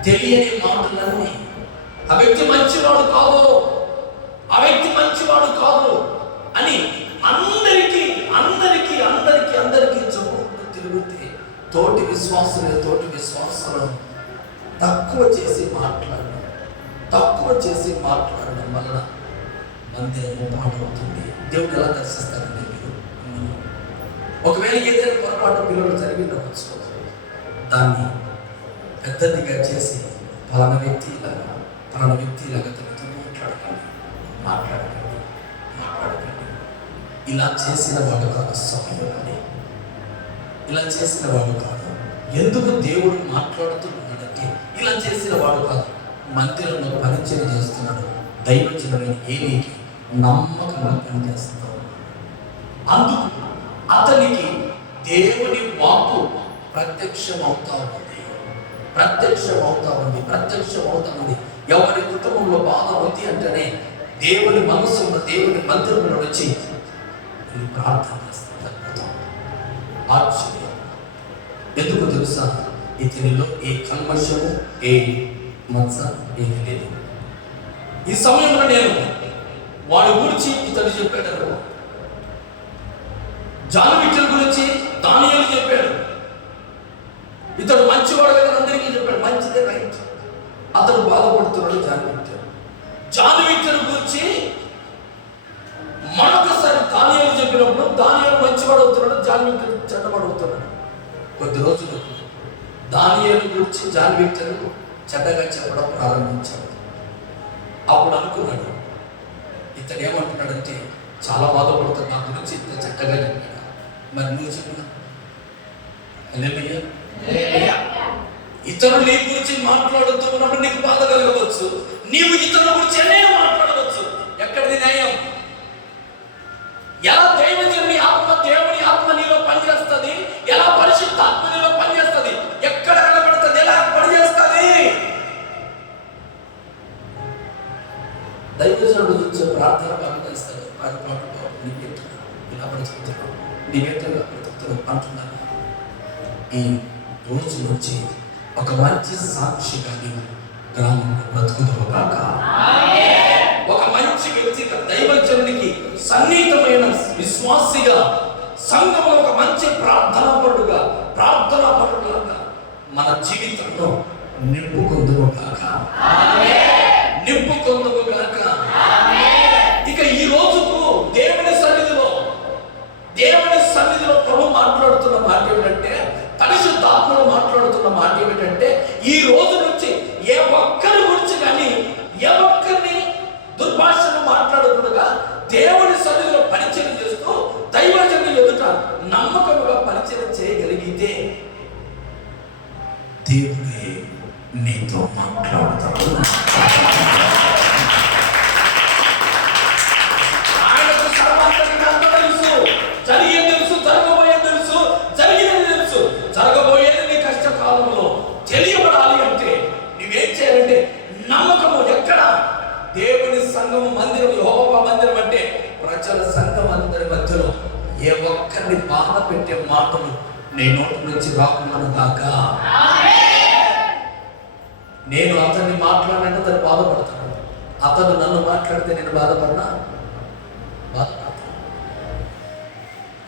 తెలియని మాటలన్నీ ఆ వ్యక్తి మంచివాడు కాదు, ఆ వ్యక్తి మంచివాడు కాదు అని అందరికీ చెప్పుకుంటూ తిరుగుతే తోటి విశ్వాసాలను తక్కువ చేసి మాట్లాడడం వలన మందిరము పాడవుతుంది. దేవుడు ఎలా దర్శిస్తారండి? మీరు ఒకవేళ ఏదైనా పొరపాటు పిల్లలు జరిగి ఉండవచ్చు, దాన్ని పెద్దదిగా చేసి పలానా వ్యక్తి ఇలాగా తనతో మాట్లాడకండి. ఇలా చేసిన వాడు కాదు సమయంలోనే, ఇలా చేసిన వాడు కాదు. ఎందుకు దేవుడు మాట్లాడుతున్నాడంటే ఇలా చేసిన వాడు కాదు, మందిరంలో పరిచయం చేస్తున్నాడు, దైవజనుడైన ఏలీకి నమ్మకంగా పనిచేస్తున్నాడు. అందుకు అతనికి దేవుని వాక్కు ప్రత్యక్షం అవుతా ఉంది. ఎవరి కుటుంబంలో బాధ ఉంది అంటేనే దేవుని మనసు ఉన్న దేవుని మందిరంలో వచ్చి ప్రార్థన చేస్తాడు. ఆశ్చర్యం. ఎందుకు తెలుసా? ఇతనిలో ఏ కల్మషము, ఏ మత్స ఏది లేదు. ఈ సమయంలో నేను వాడి గురించి ఇతడు చెప్పాడు, జానవిక్యుల గురించి దానియేలు చెప్పాడు, ఇతడు మంచివాడు కదా అందరికీ చెప్పాడు, మంచిదే, రైట్. అతడు బాధపడుతున్నాడు జాన్ విక్టర్ గురించి మరొకసారి దానియేలు చెప్పినప్పుడు దానియేలు మంచివాడు అవుతున్నాడు, జాన్ విక్టర్ చెడ్డవాడు అవుతున్నాడు. కొద్ది రోజులు దానియేలు గురించి జాన్ విక్టర్ చెడ్డగా చెప్పడం ప్రారంభించాడు. అప్పుడు అనుకున్నాడు, ఇతడు ఏమంటున్నాడంటే చాలా బాధపడుతుంది, నా గురించి ఇంత చక్కగా చెప్పాడు, మరి నువ్వు చెప్పిన ఇతరులు నీ గురించి మాట్లాడుతూ ఉన్నప్పుడు నీకు బాధ కలగవచ్చు, నీవు ఇతరుల గురించి అనేక మాట్లాడవచ్చు. ఎక్కడిది న్యాయం? ఎలా దైవజనుని ఆత్మ, దేవుని ఆత్మ నీలో పనిచేస్తుంది, ఎలా పరిశుద్ధ ఆత్మ నీలో పనిచేస్తుంది, ఎక్కడ కనబడుతుంది, ఎలా పనిచేస్తుంది? దైవజనుడు చూసే ప్రార్థన పనిచేస్తాడు, ఇలా బ్రతుకుతున్నావు, నీవేంటగా బ్రతుకుతున్నావు అంటున్నాను. ఈ రోజు నుంచి ఒక మంచి సాక్షిగా నీవు గ్రామంలో బ్రతుకుతావు కాక, ఒక మంచి వ్యక్తిగా, దైవజనునికి సన్నిహితమైన విశ్వాసిగా, సంఘంలో ఒక మంచి ప్రార్థనాపరుడుగా మన జీవితంలో నింపుకొందువు కాక. ఇక ఈ రోజుకు దేవుని సన్నిధిలో ప్రభు మాట్లాడుతున్న మాట ఏమిటంటే, పరిశుద్ధాత్మలో మాట్లాడుతున్న మాట ఏమిటంటే, ఈ రోజు నుంచి ఏ ఒక్కరి గురించి కానీ ఏ ఒక్కరిని దుర్భాషను మాట్లాడకుండా దేవుని సన్నిధిలో పరిచయం చేస్తూ దైవజనుని ఎదుట నమ్మకముగా పరిచయం చేయగలిగితే దేవుడే నీతో మాట్లాడతాడు. ఆయనకు సర్వాంతరంగా అంతా తెలుసు, జరిగేది తెలుసు, జరగబోయేది తెలుసు, జరిగినది తెలుసు. జరగబోయేది నీ కష్టకాలంలో తెలియబడాలి అంటే నువ్వేం చేయాలంటే నమ్మకము. ఎక్కడ? దేవుని సంఘము, మందిరం, యెహోవా మందిరం అంటే ప్రజల సంఘం అందరి మధ్యలో ఏ ఒక్కరిని బాధ పెట్టే మాటలు నీ నోటి నుంచి రాకుండా దాకా. నేను అతన్ని మాట్లాడినట్టు అతను బాధపడతాడు, అతను నన్ను మాట్లాడితే నేను బాధపడినా బాధపడతాను.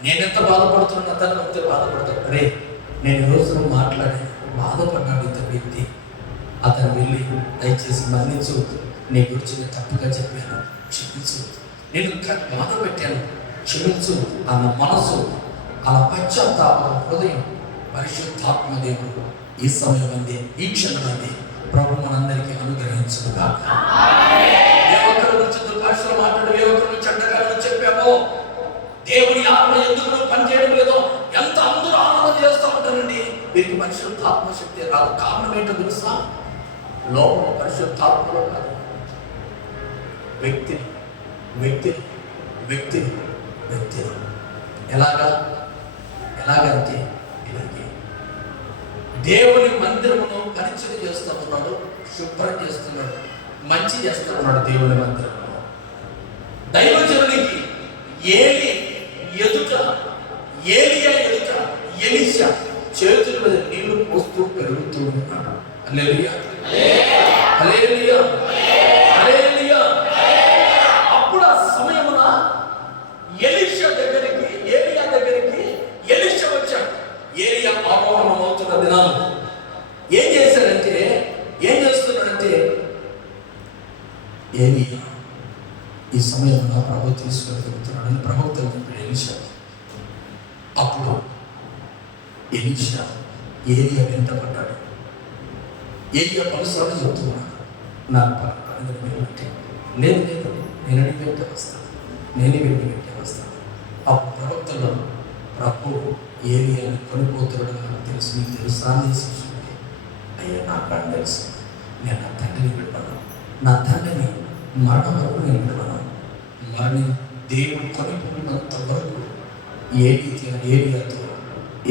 నేనెంత బాధపడుతున్నా అతను అంతే బాధపడతాడు. రే, నేను రోజు మాట్లాడి బాధపడ్డాడు ఇతని వ్యక్తి, అతను వెళ్ళి దయచేసి మన్నించు, నీ గురించి నేను తప్పుగా చెప్పాను, క్షమించు, నేను బాధ పెట్టాను, క్షమించు అన్న మనసు, అలా పశ్చాత్తాప హృదయం పరిశుద్ధాత్మ దేవుడు ఈ సమయం అందే, ఈ క్షణం అందే ప్రభు మనందరికీ అనుగ్రహించుగా. ఏ ఒక్కరి గురించి దుర్భాషలో మాట్లాడు, ఏ ఒక్కరి గురించి చెడ్డగా చెప్పామో, దేవుని ఆత్మ ఎందుకు పనిచేయడం లేదో ఎంత అందరూ ఆనందం చేస్తూ ఉంటారండి. వీరికి పరిశుద్ధాత్మ శక్తి రాదు. కారణం ఏంటో తెలుసా? లోపల పరిశుద్ధాత్మలో కాదు, వ్యక్తిని వ్యక్తిని వ్యక్తిని వ్యక్తిని ఎలాగంటే ఇలాగే దేవుని మందిరమును పరిచయం చేస్తూ ఉన్నాడు, శుభ్రం చేస్తున్నాడు, మంచి చేస్తూ ఉన్నాడు. దేవుని మందిరంలో దైవజనునికి ఏలియా ఎదుట ఎలీషా చేతుల మీద నీళ్లు పోస్తూ పెరుగుతూ ఉన్నాడు. హల్లెలూయా, హల్లెలూయా, హల్లెలూయా. అప్పుడు ఆ సమయమున ఎలీషా దగ్గరికి ఎలీషా వచ్చాడు. ఏలియా ఆమోహనం అవుతున్న దినాలు ఏం చేస్తున్నాడంటే ఏలియా ఈ సమయంలో ప్రభు తీసుకెళ్తున్నాడని ప్రభు తెలిపాడు ఎలీషా. అప్పుడు ఎలీషా ఏలియా వెంట పడ్డాడు. ఏలియా పలుసార్లు చెప్తున్నాడు, నాకు పక్కన లేదు లేదు, నేను అడిగి వెంట వస్తాను, నేనే వెంట వస్తాను. ఆ ప్రవక్తలో ప్రభు ఏలియాని కొనిపోతున్నాడు. నాకు తెలుసు, నీకు తెలుసా అని శిష్యుడికి, అయ్యా నాకు తెలుసు, నేను నా తండ్రిని విడవను, నా తండ్రిని మరణం వరకు నేను విడవను. మరణి దేవుడు కొనిపోయినంత వరకు ఏలియాతో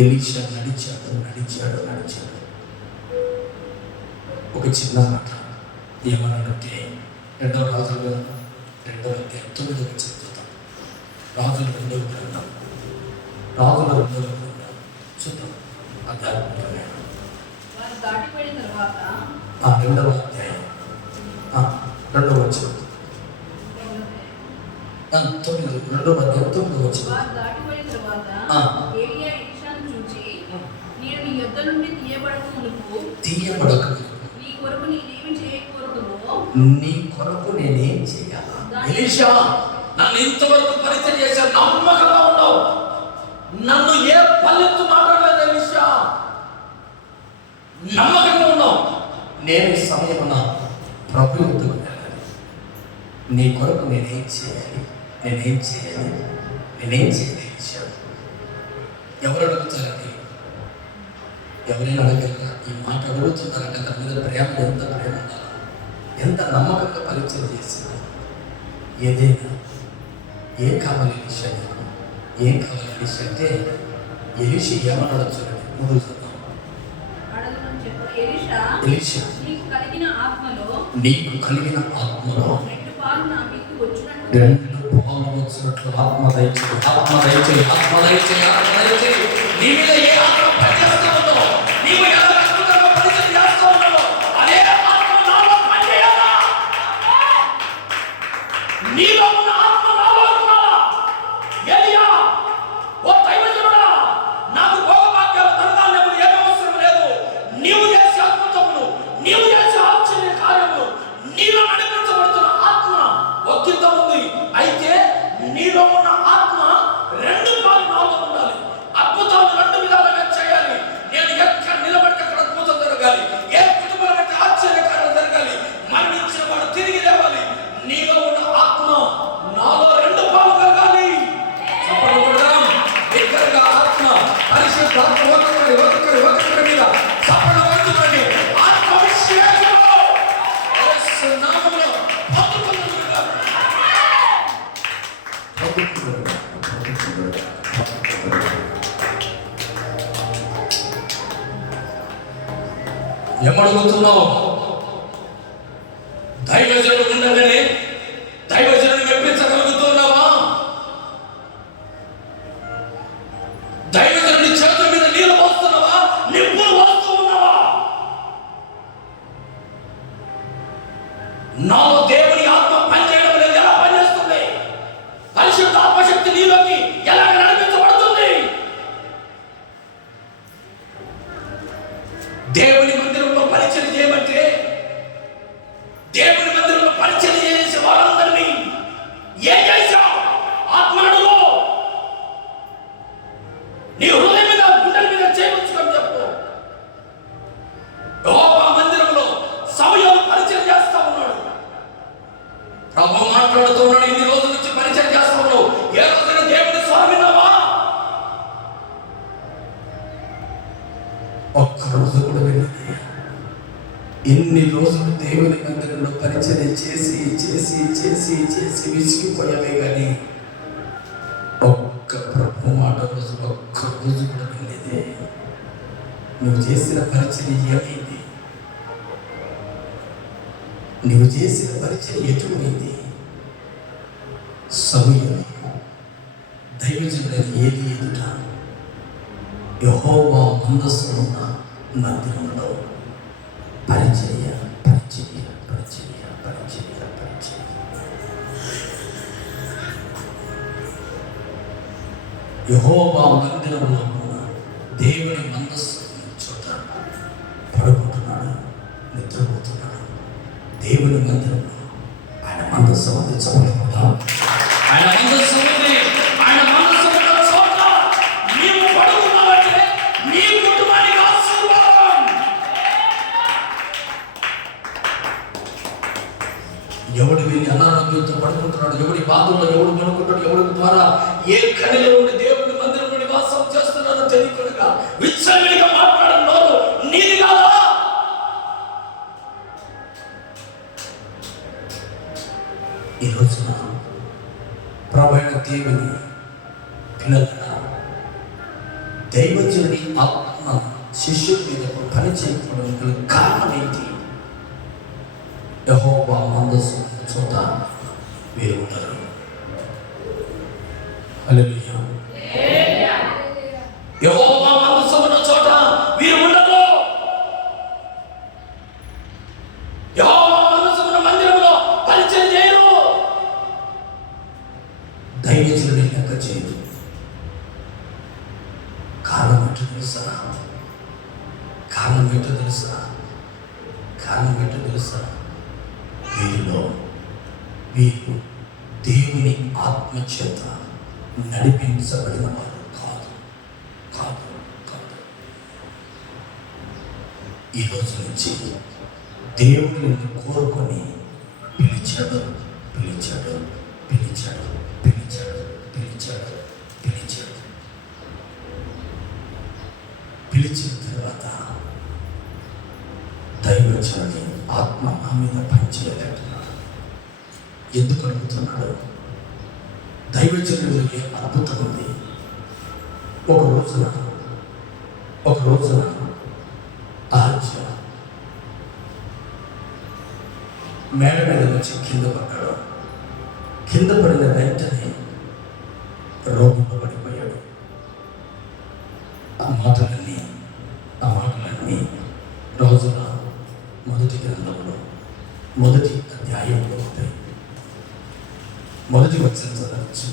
ఎలీషా నడిచాడు. ఒక చిన్న మాట ఏమన్నాడంటే, 2వ రాజుల గ్రంథం 2వ అధ్యాయం 9వ చదువుతాం. రాజుల 2వ గ్రంథం చూద్దాం. అధ్యాయం 2వ అధ్యాయం 2వ వచనం, 2వ అధ్యాయం 9వ వచనం. నేను నీ యొద్ద నుండి తీయబడక నీ కొరకు నేనేం చేయాలా? ఎలీషా, నన్ను ఇంతవరకు పరిచయం చేశాను, నమ్మకంగా ఉన్నావు, నన్ను ఏ పల్లెత్తు మాట్లాడలేదు. ఎలీషా, నమ్మకంగా ఉన్నావు. నేను ఈ సమయమున ప్రభు యుద్ధకు వెళ్ళాలి. నీ కొరకు నేనేం చేయాలి? నేనేం చేయాలి? ఎలీషా, ఎవరు అడుగుతారండి? ఎవరైనా అడగలరా? ఈ మాట అడుగుతున్నారంటే తన మీద ప్రేమ, ఎంత ప్రేమ ఉండాలి, ఎంత నమ్మకంగా పరిచయం చేసింది. ఏదైనా ఏం కావాలి ఎలీషా? ఏం కావాలి ఎలీషా అంటే ఎలీషా ఏమన్నాడో చూడండి. ముందు చూద్దాం. ఎలీషా, నీకు కలిగిన ఆత్మలో రెండు పాలు వచ్చినట్లు ఆత్మ దయచేయి. నీ మీద ఏ ఆత్మ పనిచేస్తూ ఉందో, నీవు ఎలా అద్భుతంగా పరిచయం చేస్తూ ఉన్నావో అదే ఆత్మ నాలో పనిచేయాలా? నీలో ఉన్న ఆత్మ నాలో ఉండాలా? ఎలియా, ఓ దైవజనుడా, నాకు భోగభాగ్యాలు ధనధాన్యములు ఏం అవసరం లేదు. నీవు చేసే అద్భుతములు, నీవు చేసే ఆశ్చర్య కార్యములు, నీలో నడిపించబడుతున్న ఆత్మ ఒక్కింత ఉంది. అయితే నీలో ఉన్న ఆత్మ రెండు పాలు నాలో ఉండాలి. అద్భుతాలు రెండు విధాలుగా చేయాలి. నేను ఎక్కడ నిలబడితే అక్కడ అద్భుతం జరగాలి. ఏ కుటుంబంలో బట్టి ఆశ్చర్యకార్యం జరగాలి. మరణించిన వాడు తిరిగి లేవాలి. నీలో ఉన్న ఆత్మ నాలో రెండు పాలు కలగాలి. దగ్గరగా ఆత్మ పరిశుద్ధ ఆత్మ ఒకరి మీద చప్పట్లు కొడుతుందండి. ఆత్మ అభిషేకంలో యేసు నామములో పొందుకున్నట్లుగా ఏమడుగుతున్నావు? దైవజనుడు ఉండగానే దైవజనుడిని మెప్పించగలుగుతున్నావా? దైవజనుడి చేతుల మీద నీళ్ళు పోస్తున్నావా? నిప్పులు పోస్తూ ఉన్నావా? నాలో దేవుని ఆత్మ పనిచేయడం లేదు. ఎలా పనిచేస్తుంది? పరిశుద్ధ ఆత్మశక్తి నీలోకి ఎలాగ నడిపించబడుతుంది? దేవుని మందిరంలో పరిచయం చేయమంటే, దేవుని మందిరంలో పరిచయం చేసే వాళ్ళందరినీ ఏం చేశావు? ఆత్మనులో నీ హృదయం మీద, గుండెల మీద చేయవచ్చుకొని చెప్పు. యెహోవా మందిరంలో సమయాలు పరిచయం చేస్తా ఉన్నాడు. ప్రభు మాట్లాడుతూ ఉన్నాడు. ఇన్ని రోజుల నుంచి పరిచయం చేస్తా ఉన్నావు. ఏ రోజైనా దేవుని స్వరం విన్నావా? ఒక్క రోజు కూడా వినలేదు. ఎన్ని రోజులు దేవుని మందిరంలో పరిచయం చేసి చేసి చేసి చేసి విసిగిపోయావే కానీ ఒక్క ప్రభు మాట రోజు ఒక్క రోజు కూడా వినలేదే. నువ్వు చేసిన పరిచయం ఏమైంది? నువ్వు చేసిన పరిచయం ఎటుపోయింది? సమయం దైవజనుడైన ఏలి ఎదుట యెహోవా మందస్సున్న మందిరంలో పరిచర్య. యెహోవా మందిరంలో దేవుని మందస్సు చోట పడుకుంటున్నాడు, నిద్రపోతున్నాడు. దేవుని మందిరంలో ఆయన మందస్సు ఉంది. చోట ఆయన మందస్సు ఉంది. ఆయన మందస్సు ఉన్న చోట నీవు పడుకున్నావంటే నీ కుటుంబానికి ఆశీర్వాదం. ఎవడు వీళ్ళని అనారోగ్యంతో పడుకుంటున్నాడు, ఎవడి బాధల్లో ఎవడు పడుకుంటాడు, ఎవడి ద్వారా ఏ కనిలో ఉండి దేవుని మందిరంలో నివాసం చేస్తున్నారో తెలియకుండా విచ్చలవిడిగా మాట్లాడడం నోరు నీది కాదా? ఈ రోజున ప్రభువైన దేవుని పిల్లలుగా దైవజనుడి ఆత్మ శిష్యుడి మీద పని చేయకపోవడం గల కారణం ఏంటి? యెహోవా మందస్సు చోట వీరు ఉంటారు. హల్లెలూయా. యెహోవా మందస్సు ఉన్న చోట వీరు ఉండరు. యెహోవా మందస్సు ఉన్న మందిరంలో పరిచయం చేయరు. దైవజనుడి లెక్క చేయరు. కారణం అంటే తెలుసా? కారణం ఏంటో తెలుసా? కారణం ఏంటో తెలుసా? వీరిలో వీరు దేవుని ఆత్మచేత నడిపించబడిన వారు కాదు కాదు కాదు. ఈ రోజు నుంచి దేవుడిని కోరుకొని పిలిచాడు పిలిచాడు పిలిచాడు పిలిచాడు పిలిచాడు పిలిచాడు. పిలిచిన తర్వాత దైవజనుని ఆత్మ నా మీద పనిచేయలేకున్నాడు. ఎందుకు అడుగుతున్నాడు? దైవజనుడిలో ఏ అద్భుతం ఉంది. ఒక రోజున ఆజ్ఞ మేడ మీద నుంచి కింద పడ్డాడు. కింద పడిన వెంటనే రోగంలో పడిపోయాడు. ఆ మాటలన్నీ రోజున మొదటి గ్రంథంలో మొదటి అధ్యాయంలో ఉంటాయి. మొదటి వచనం చదవచ్చు.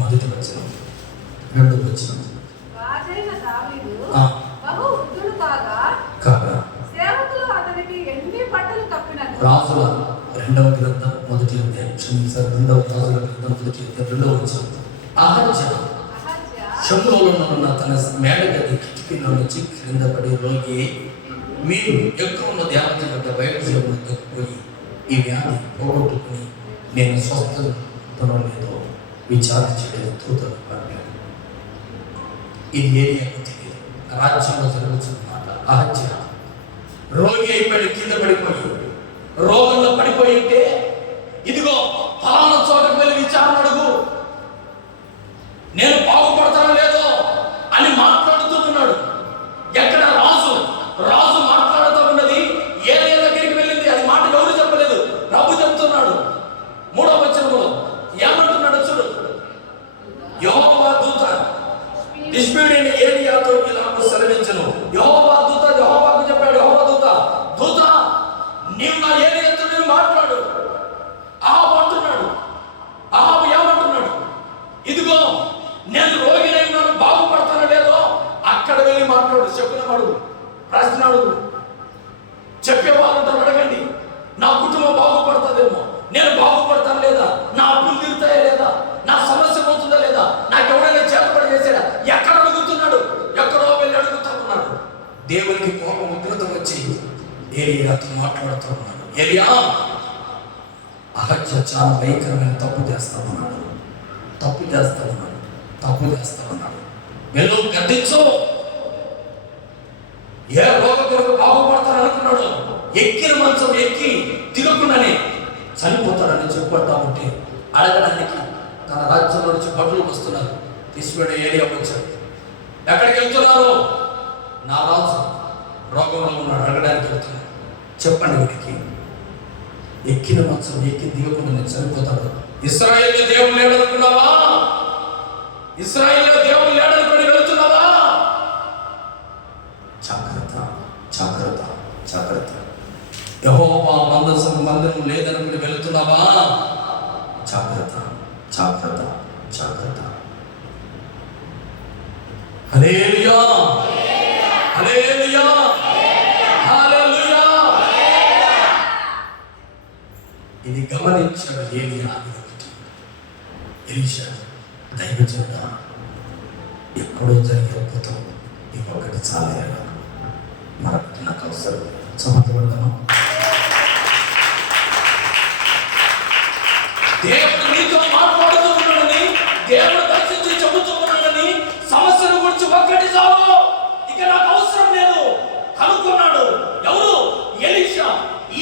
మొదటి వచనం, రెండవ వచనం. రాజైన దావీదు ఆ. బహు వృద్ధుడు కాగా సేవకులు అతనికి ఎన్ని బట్టలు కప్పినట్టు. రాజుల రెండవ గ్రంథం మొదటి అధ్యాయం, క్షమించారు, రెండవ రాజుల గ్రంథం మొదటి అధ్యాయం రెండవ వచనం. అహజ్యా శంభులో ఉన్న తన మేడ గది కిటికీలో నుంచి క్రింద పడి రోగి, మీరు ఎక్కువ ఉన్న దేవత యొక్క వైద్యులకు పోయి ఈ వ్యాధి పోగొట్టుకుని నేను స్వస్థతలో లేదో విచారించలేదు దూతలు పంపాడు. ఇది ఏరియాకు తెలియదు. రాజ్యంలో జరుగుతున్న మాట. అహజ్య రోగి అయిపోయి కింద పడిపోయి రోగంలో పడిపోయి ఉంటే, ఇదిగో ఫలానా చోటకు వెళ్ళి విచారణ అడుగు, నేను బాగుపడతానో లేదో అని మాట్లాడుతూ ఉన్నాడు. ఎక్కడ రాజు మాట్లాడుతూ ఉన్నది ఏలియా దగ్గరికి వెళ్ళింది. అది మాట ఎవరు చెప్పలేదు, ప్రభు చెప్తున్నాడు. మూడవ వచనంలో ఏమంటున్నాడు చూడు. యెహోవా దూత తిష్బీయుడైన ఏలియాతో ఇలాగ సెలవించెను. యెహోవా దూత యెహోవాకు చెప్పాడు. యెహోవా దూత నీవు నా ఏలియాతో నేను మాట్లాడు. ఆహాబు అంటున్నాడు. ఆహాబు ఏమంటున్నాడు? ఇదిగో నేను రోగినై ఉన్నాను, బాగుపడతానో లేదో అక్కడ వెళ్ళి మాట్లాడు. చెప్పినవాడు ప్రశ్న అడుగు. చెప్పేవాళ్ళు అడగండి. నా కుటుంబం బాగుపడుతుందేమో, నేను బాగుపడతాను లేదా, నా అప్పులు తీరుతాయా లేదా, నా సమస్య పోతుందా లేదా, నాకు ఎవరైనా చేతపడి చేసాడా, ఎక్కడ అడుగుతున్నాడు? ఎక్కడో వెళ్ళి అడుగుతా ఉన్నాడు. దేవునికి కోపం ఉగ్రత వచ్చి ఏలియాతో మాట్లాడుతూ ఉన్నాడు. ఏలియా, అహజ్య చాలా భయంకరమైన తప్పు చేస్తా ఉన్నాడు. వెళ్ళు గద్దించు. ఏ రోగ కొరకు బాగుపడతాను అనుకున్నాడు. ఎక్కిన మంచం ఎక్కి దిగకుండానే చనిపోతాడని చెప్పబడతా ఉంటే అడగడానికి తన రాజ్యంలో నుంచి భటులు వస్తున్నారు. తీసుకునే ఏరియా వచ్చాడు. ఎక్కడికి వెళ్తున్నారు? నా రాజు రోగంలో ఉన్నాడు, అడగడానికి వెళ్తున్నాడు. చెప్పండి వీడికి. ఎక్కిన మంచం ఎక్కి దిగకుండా చనిపోతాడు. ఇశ్రాయేలు దేవుడు లేడనుకున్నావా? ఇశ్రాయేలు దేవుడు లేడనుకుని వెళుతున్నావా? జాగ్రత్త. యెహోవా మందిరం లేదనుకుని వెళుతున్నావా? జాగ్రత్త. హల్లెలూయా, హల్లెలూయా, హల్లెలూయా. ఇది గమనించాడు ఏలియా. ఎలీషా, దైవజనుడా, ఎప్పుడో జరిగే అద్భుతం ఇంకొకటి చాలా మరొకటి నాకు అవసరం. సమర్థపడతాను. దేవుడు నీతో మాట్లాడుతూ ఉన్నాడని, దేవుడు దర్శించి చెబుతూ ఉన్నాడని సమస్యల గురించి ఒక్కటి చాలు, ఇక నాకు అవసరం లేదు కనుక్కున్నాడు. ఎవరు? ఎలీషా.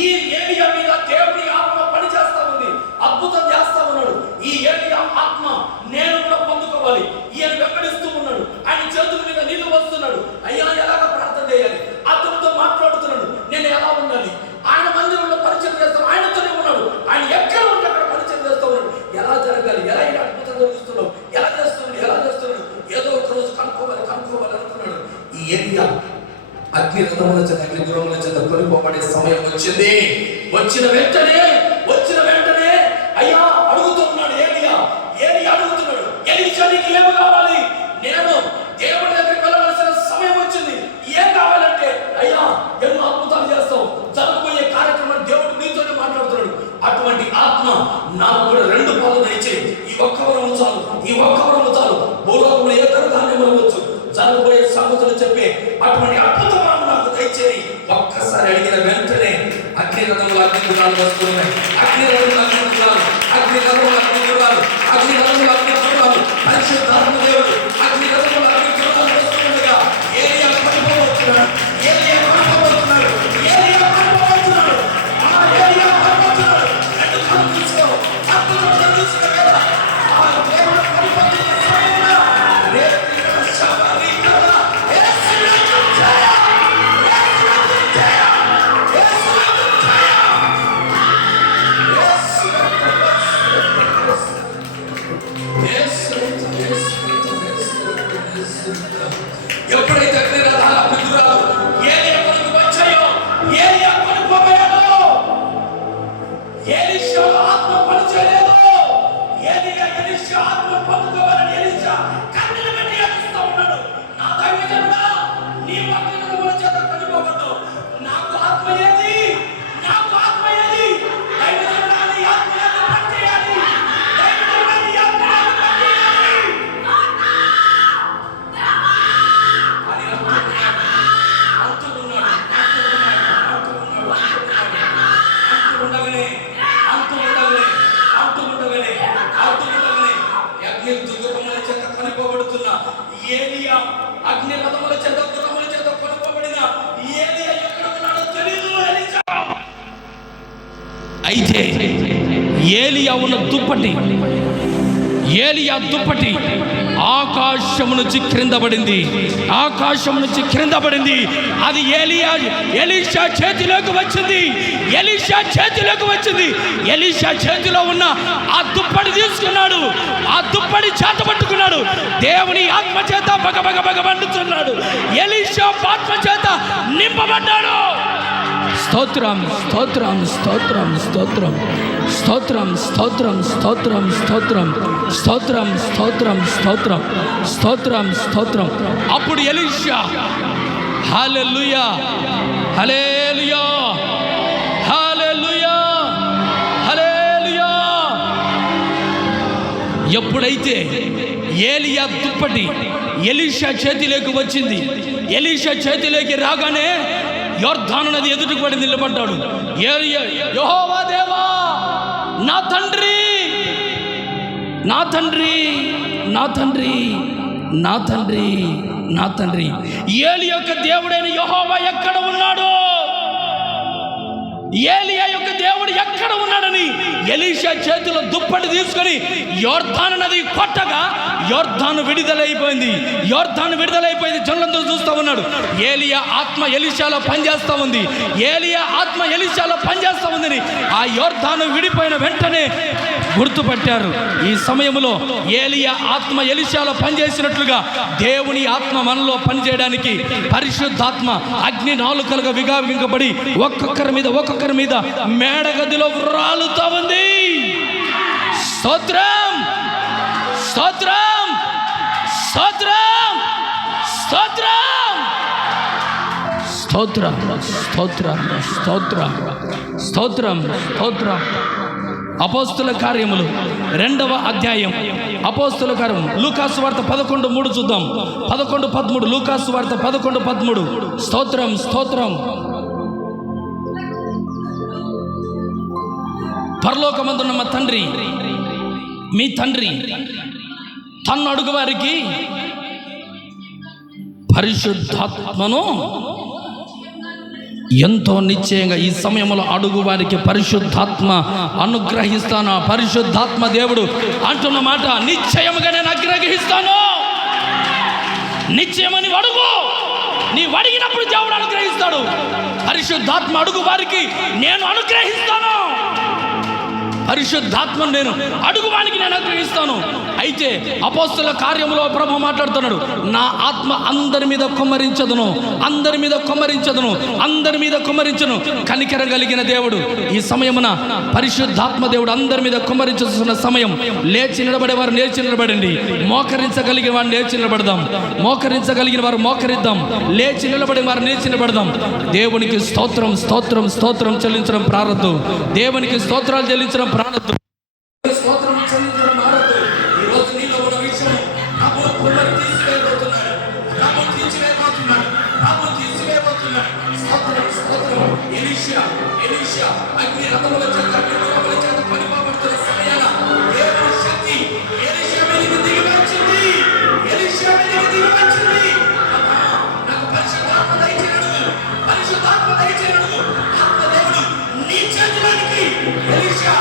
ఈ ఏలియా మీద దేవుని ఆత్మ పని చేస్తా ఉంది, అద్భుతం చేస్తా ఉన్నాడు. ఈ ఏలియా ఆత్మ నేను కూడా పొందుకోవాలి. ఈయన వెంబడిస్తూ ఉన్నాడు. ఆయన చేతుల మీద నీళ్లు వస్తున్నాడు. అయ్యా, ఎలాగ ప్రార్థన చేయాలి? అతనితో మాట్లాడుతున్నాడు. నేను ఎలా ఉండాలి? ఆయన మందిరంలో పరిచయం చేస్తాను. ఆయనతోనే ఉన్నాడు. ఆయన ఎక్కడ ఉంటే అక్కడ పరిచయం చేస్తూ ఉన్నాడు. ఎలా జరగాలి? ఎలా ఇలా అద్భుతం జరుగుతున్నాడు? ఎలా చేస్తున్నాడు? ఏదో ఒక రోజు కనుక్కోవాలి అనుకున్నాడు. ఈ ఏలియా అగ్ని రథముల చేత, అగ్ని గుర్రముల చేత కొనిపోబడే సమయం వచ్చింది. వచ్చిన వెంటనే అయ్యా అడుగుతూ ఉన్నాడు. ఏలియా అడుగుతున్నాడు, ఎలీషా నీకు ఏమి కావాలి? నేను దేవుడి దగ్గరికి వెళ్ళవలసిన సమయం వచ్చింది. ఏం కావాలంటే రథములు అగ్ని గుర్రాలు వస్తున్నాయి. అగ్ని రథములు అగ్ని గుర్రాలు, అగ్ని రథములు అగ్ని గుర్రాలు, అగ్ని రథములు అగ్ని గుర్రాలు. పరిశుద్ధాత్మ దేవుడు అగ్ని రథములు అగ్ని గుర్రాలు వస్తుండగా ఏలియా పడిపోతున్నాడు. ఏలియా పడిపోతున్నాడు. ఏలియా పడిపోతున్నాడు. ఏలియా పడిపోతున్నాడు. రెండు కళ్ళు తీసుకో, అద్భుతం తీసుకునే వేళ ఆ దేవుడు పడిపోతున్న సమయంలో రేపు శబరి కదా యేసు జయ, యేసు జయ, యేసు ఎప్పుడైతే అగ్ని రథాలు అగ్ని గుర్రాలు ఏలియా కొరకు వచ్చాయో, ఏలియా పడిపోయాడో, ఎలీషా ఆత్మ పనిచేయలేదు. ఎలీషా ఆత్మ పొందుకోవాలని ఎలీషా కన్నీళ్లు పెట్టి ఏడుస్తూ ఉన్నాడు. నా దైవజనుడా, నీ అగ్ని రథముల చేత పడిపోవద్దు. నాకు ఆత్మ ఏది? నాకు ఆత్మ ఏది? దైవజనుడా, నీ ఆత్మ ఏది పనిచేయాలి? దైవజనుడా, నీ ఆత్మ ఏది పనిచేయాలి? అని అగ్ని దుర్గముల చేత కొనిపోబడుతున్న ఏలియా, అగ్ని రథముల చేత గుర్రముల చేత కొనిపోబడిన ఏలియా ఎక్కడ ఉన్నాడో తెలియదు. అయితే ఏలియా ఉన్న దుప్పటి, ఏలియా దుప్పటి ఆకాశం నుంచి క్రింద పడింది. ఆకాశం నుంచి క్రింద పడింది. అది ఎలీషా చేతిలోకి వచ్చింది. ఎలీషా చేతిలోకి వచ్చింది. ఎలీషా చేతిలో ఉన్న ఆ దుప్పటి తీసుకున్నాడు. ఆ దుప్పటి చేత పట్టుకున్నాడు. దేవుని ఆత్మ చేత బగబగ మండుతున్నాడు. ఎలీషా ఆత్మ చేత నింపబడ్డాడు. స్తోత్రం, స్తోత్రం, స్తోత్రం, స్తోత్రం, స్తోత్రం, స్తోత్రం, స్తోత్రం, స్తోత్రం, స్తోత్రం, స్తోత్రం, స్తోత్రం, స్తోత్రం, స్తోత్రం. అప్పుడు ఎలీషా హల్లెలూయా, హల్లెలూయా, హల్లెలూయా, హల్లెలూయా. ఎప్పుడైతే ఏలియా దుప్పటి ఎలీషా చేతిలోకి వచ్చింది, ఎలీషా చేతిలోకి రాగానే యొర్దాను నది ఎదుటికి పడి నిలబడ్డాడు. యెహోవా దేవా, నా తండ్రి, నా తండ్రి, నా తండ్రి, నా తండ్రి, నా తండ్రి. ఏలియా యొక్క దేవుడైన యెహోవా ఎక్కడ ఉన్నాడు? ఏలియా యొక్క దేవుడు ఎక్కడ ఉన్నాడని ఎలీషా చేతిలో దుప్పటి తీసుకొని యొర్దాను నది కొట్టగా యొర్దాను విడుదలైపోయింది. యొర్దాను విడుదలైపోయింది. జనులందరూ చూస్తూ ఉన్నాడు. ఏలియా ఆత్మ ఎలీషాలో పనిచేస్తూ ఉంది. ఏలియా ఆత్మ ఎలీషాలో పనిచేస్తూ ఉందని ఆ యొర్దాను విడిపోయిన వెంటనే గుర్తుపట్టారు. ఈ సమయంలో ఏలియా ఆత్మ ఎలీషాలో పనిచేసినట్లుగా దేవుని ఆత్మ మనలో పనిచేయడానికి పరిశుద్ధాత్మ అగ్ని నాలుకలుగా విగావింపబడి ఒక్కొక్కరి మీద మేడగదిలో రాలుతా ఉంది. స్తోత్రం, స్తోత్రం, స్తోత్రం, స్తోత్రం, స్తోత్రం, స్తోత్రం, స్తోత్రం, స్తోత్రం, స్తోత్రం. అపోస్తుల కార్యములు 2వ అధ్యాయం. అపోస్తుల కార్యం లూకాసు వార్త 11:3 చూద్దాం. 11:13 లూకాసు వార్త 11:13. స్తోత్రం, స్తోత్రం. పరలోకమందున్న మా తండ్రి, మీ తండ్రి తన్ను అడుగు వారికి పరిశుద్ధాత్మను ఎంతో నిశ్చయంగా ఈ సమయంలో అడుగు వారికి పరిశుద్ధాత్మ అనుగ్రహిస్తాను. పరిశుద్ధాత్మ దేవుడు అంటున్న మాట నిశ్చయముగా నేను అనుగ్రహిస్తాను. నిశ్చయమని అడుగు, నీవు అడిగినప్పుడు దేవుడు అనుగ్రహిస్తాడు. పరిశుద్ధాత్మ అడుగు వారికి నేను అనుగ్రహిస్తాను. పరిశుద్ధాత్మను నేను అడుగువానికి నేను అనుగ్రహిస్తాను. అయితే అపోస్తుల కార్యములో ప్రభు మాట్లాడుతున్నాడు, నా ఆత్మ అందరి మీద కుమ్మరించదును, అందరి మీద కుమ్మరించదును, అందరి మీద కుమ్మరించను. కనికరం కలిగిన దేవుడు ఈ సమయమున పరిశుద్ధాత్మ దేవుడు అందరి మీద కుమ్మరించుతున్న సమయం. లేచి నిలబడే వారు లేచి నిలబడండి. మోకరించగలిగిన వారు లేచి నిలబడదాం. మోకరించగలిగిన వారు మోకరిద్దాం. లేచి నిలబడే వారు లేచి నిలబడదాం. దేవునికి స్తోత్రం, స్తోత్రం, స్తోత్రం చెల్లించడం ప్రారంభం. దేవునికి స్తోత్రాలు చెల్లించడం ప్రారంభం. స్తోత్రం చెల్లించడం మారదు. ఈ రోజు నీలో ఉన్న విషయం ప్రభు తీసివేయబోతున్నాడు. ప్రభు తీసివేయబోతున్నాడు. ప్రభు తీసివేయబోతున్నాడు. స్తోత్రం, స్తోత్రం. ఎలీషా అగ్ని రథముల చేత అగ్నిగుర్రముల చేత పరిపాలిస్తున్న సమయాన దేవుని శక్తి ఎలీషా మీదకి దిగి వచ్చింది. నాకు పరిశుద్ధాత్మ దయచేయడు, పరిశుద్ధాత్మ దయచేయడు. ఆత్మదేవుడు నీ చేతిలోనికి ఎలీషా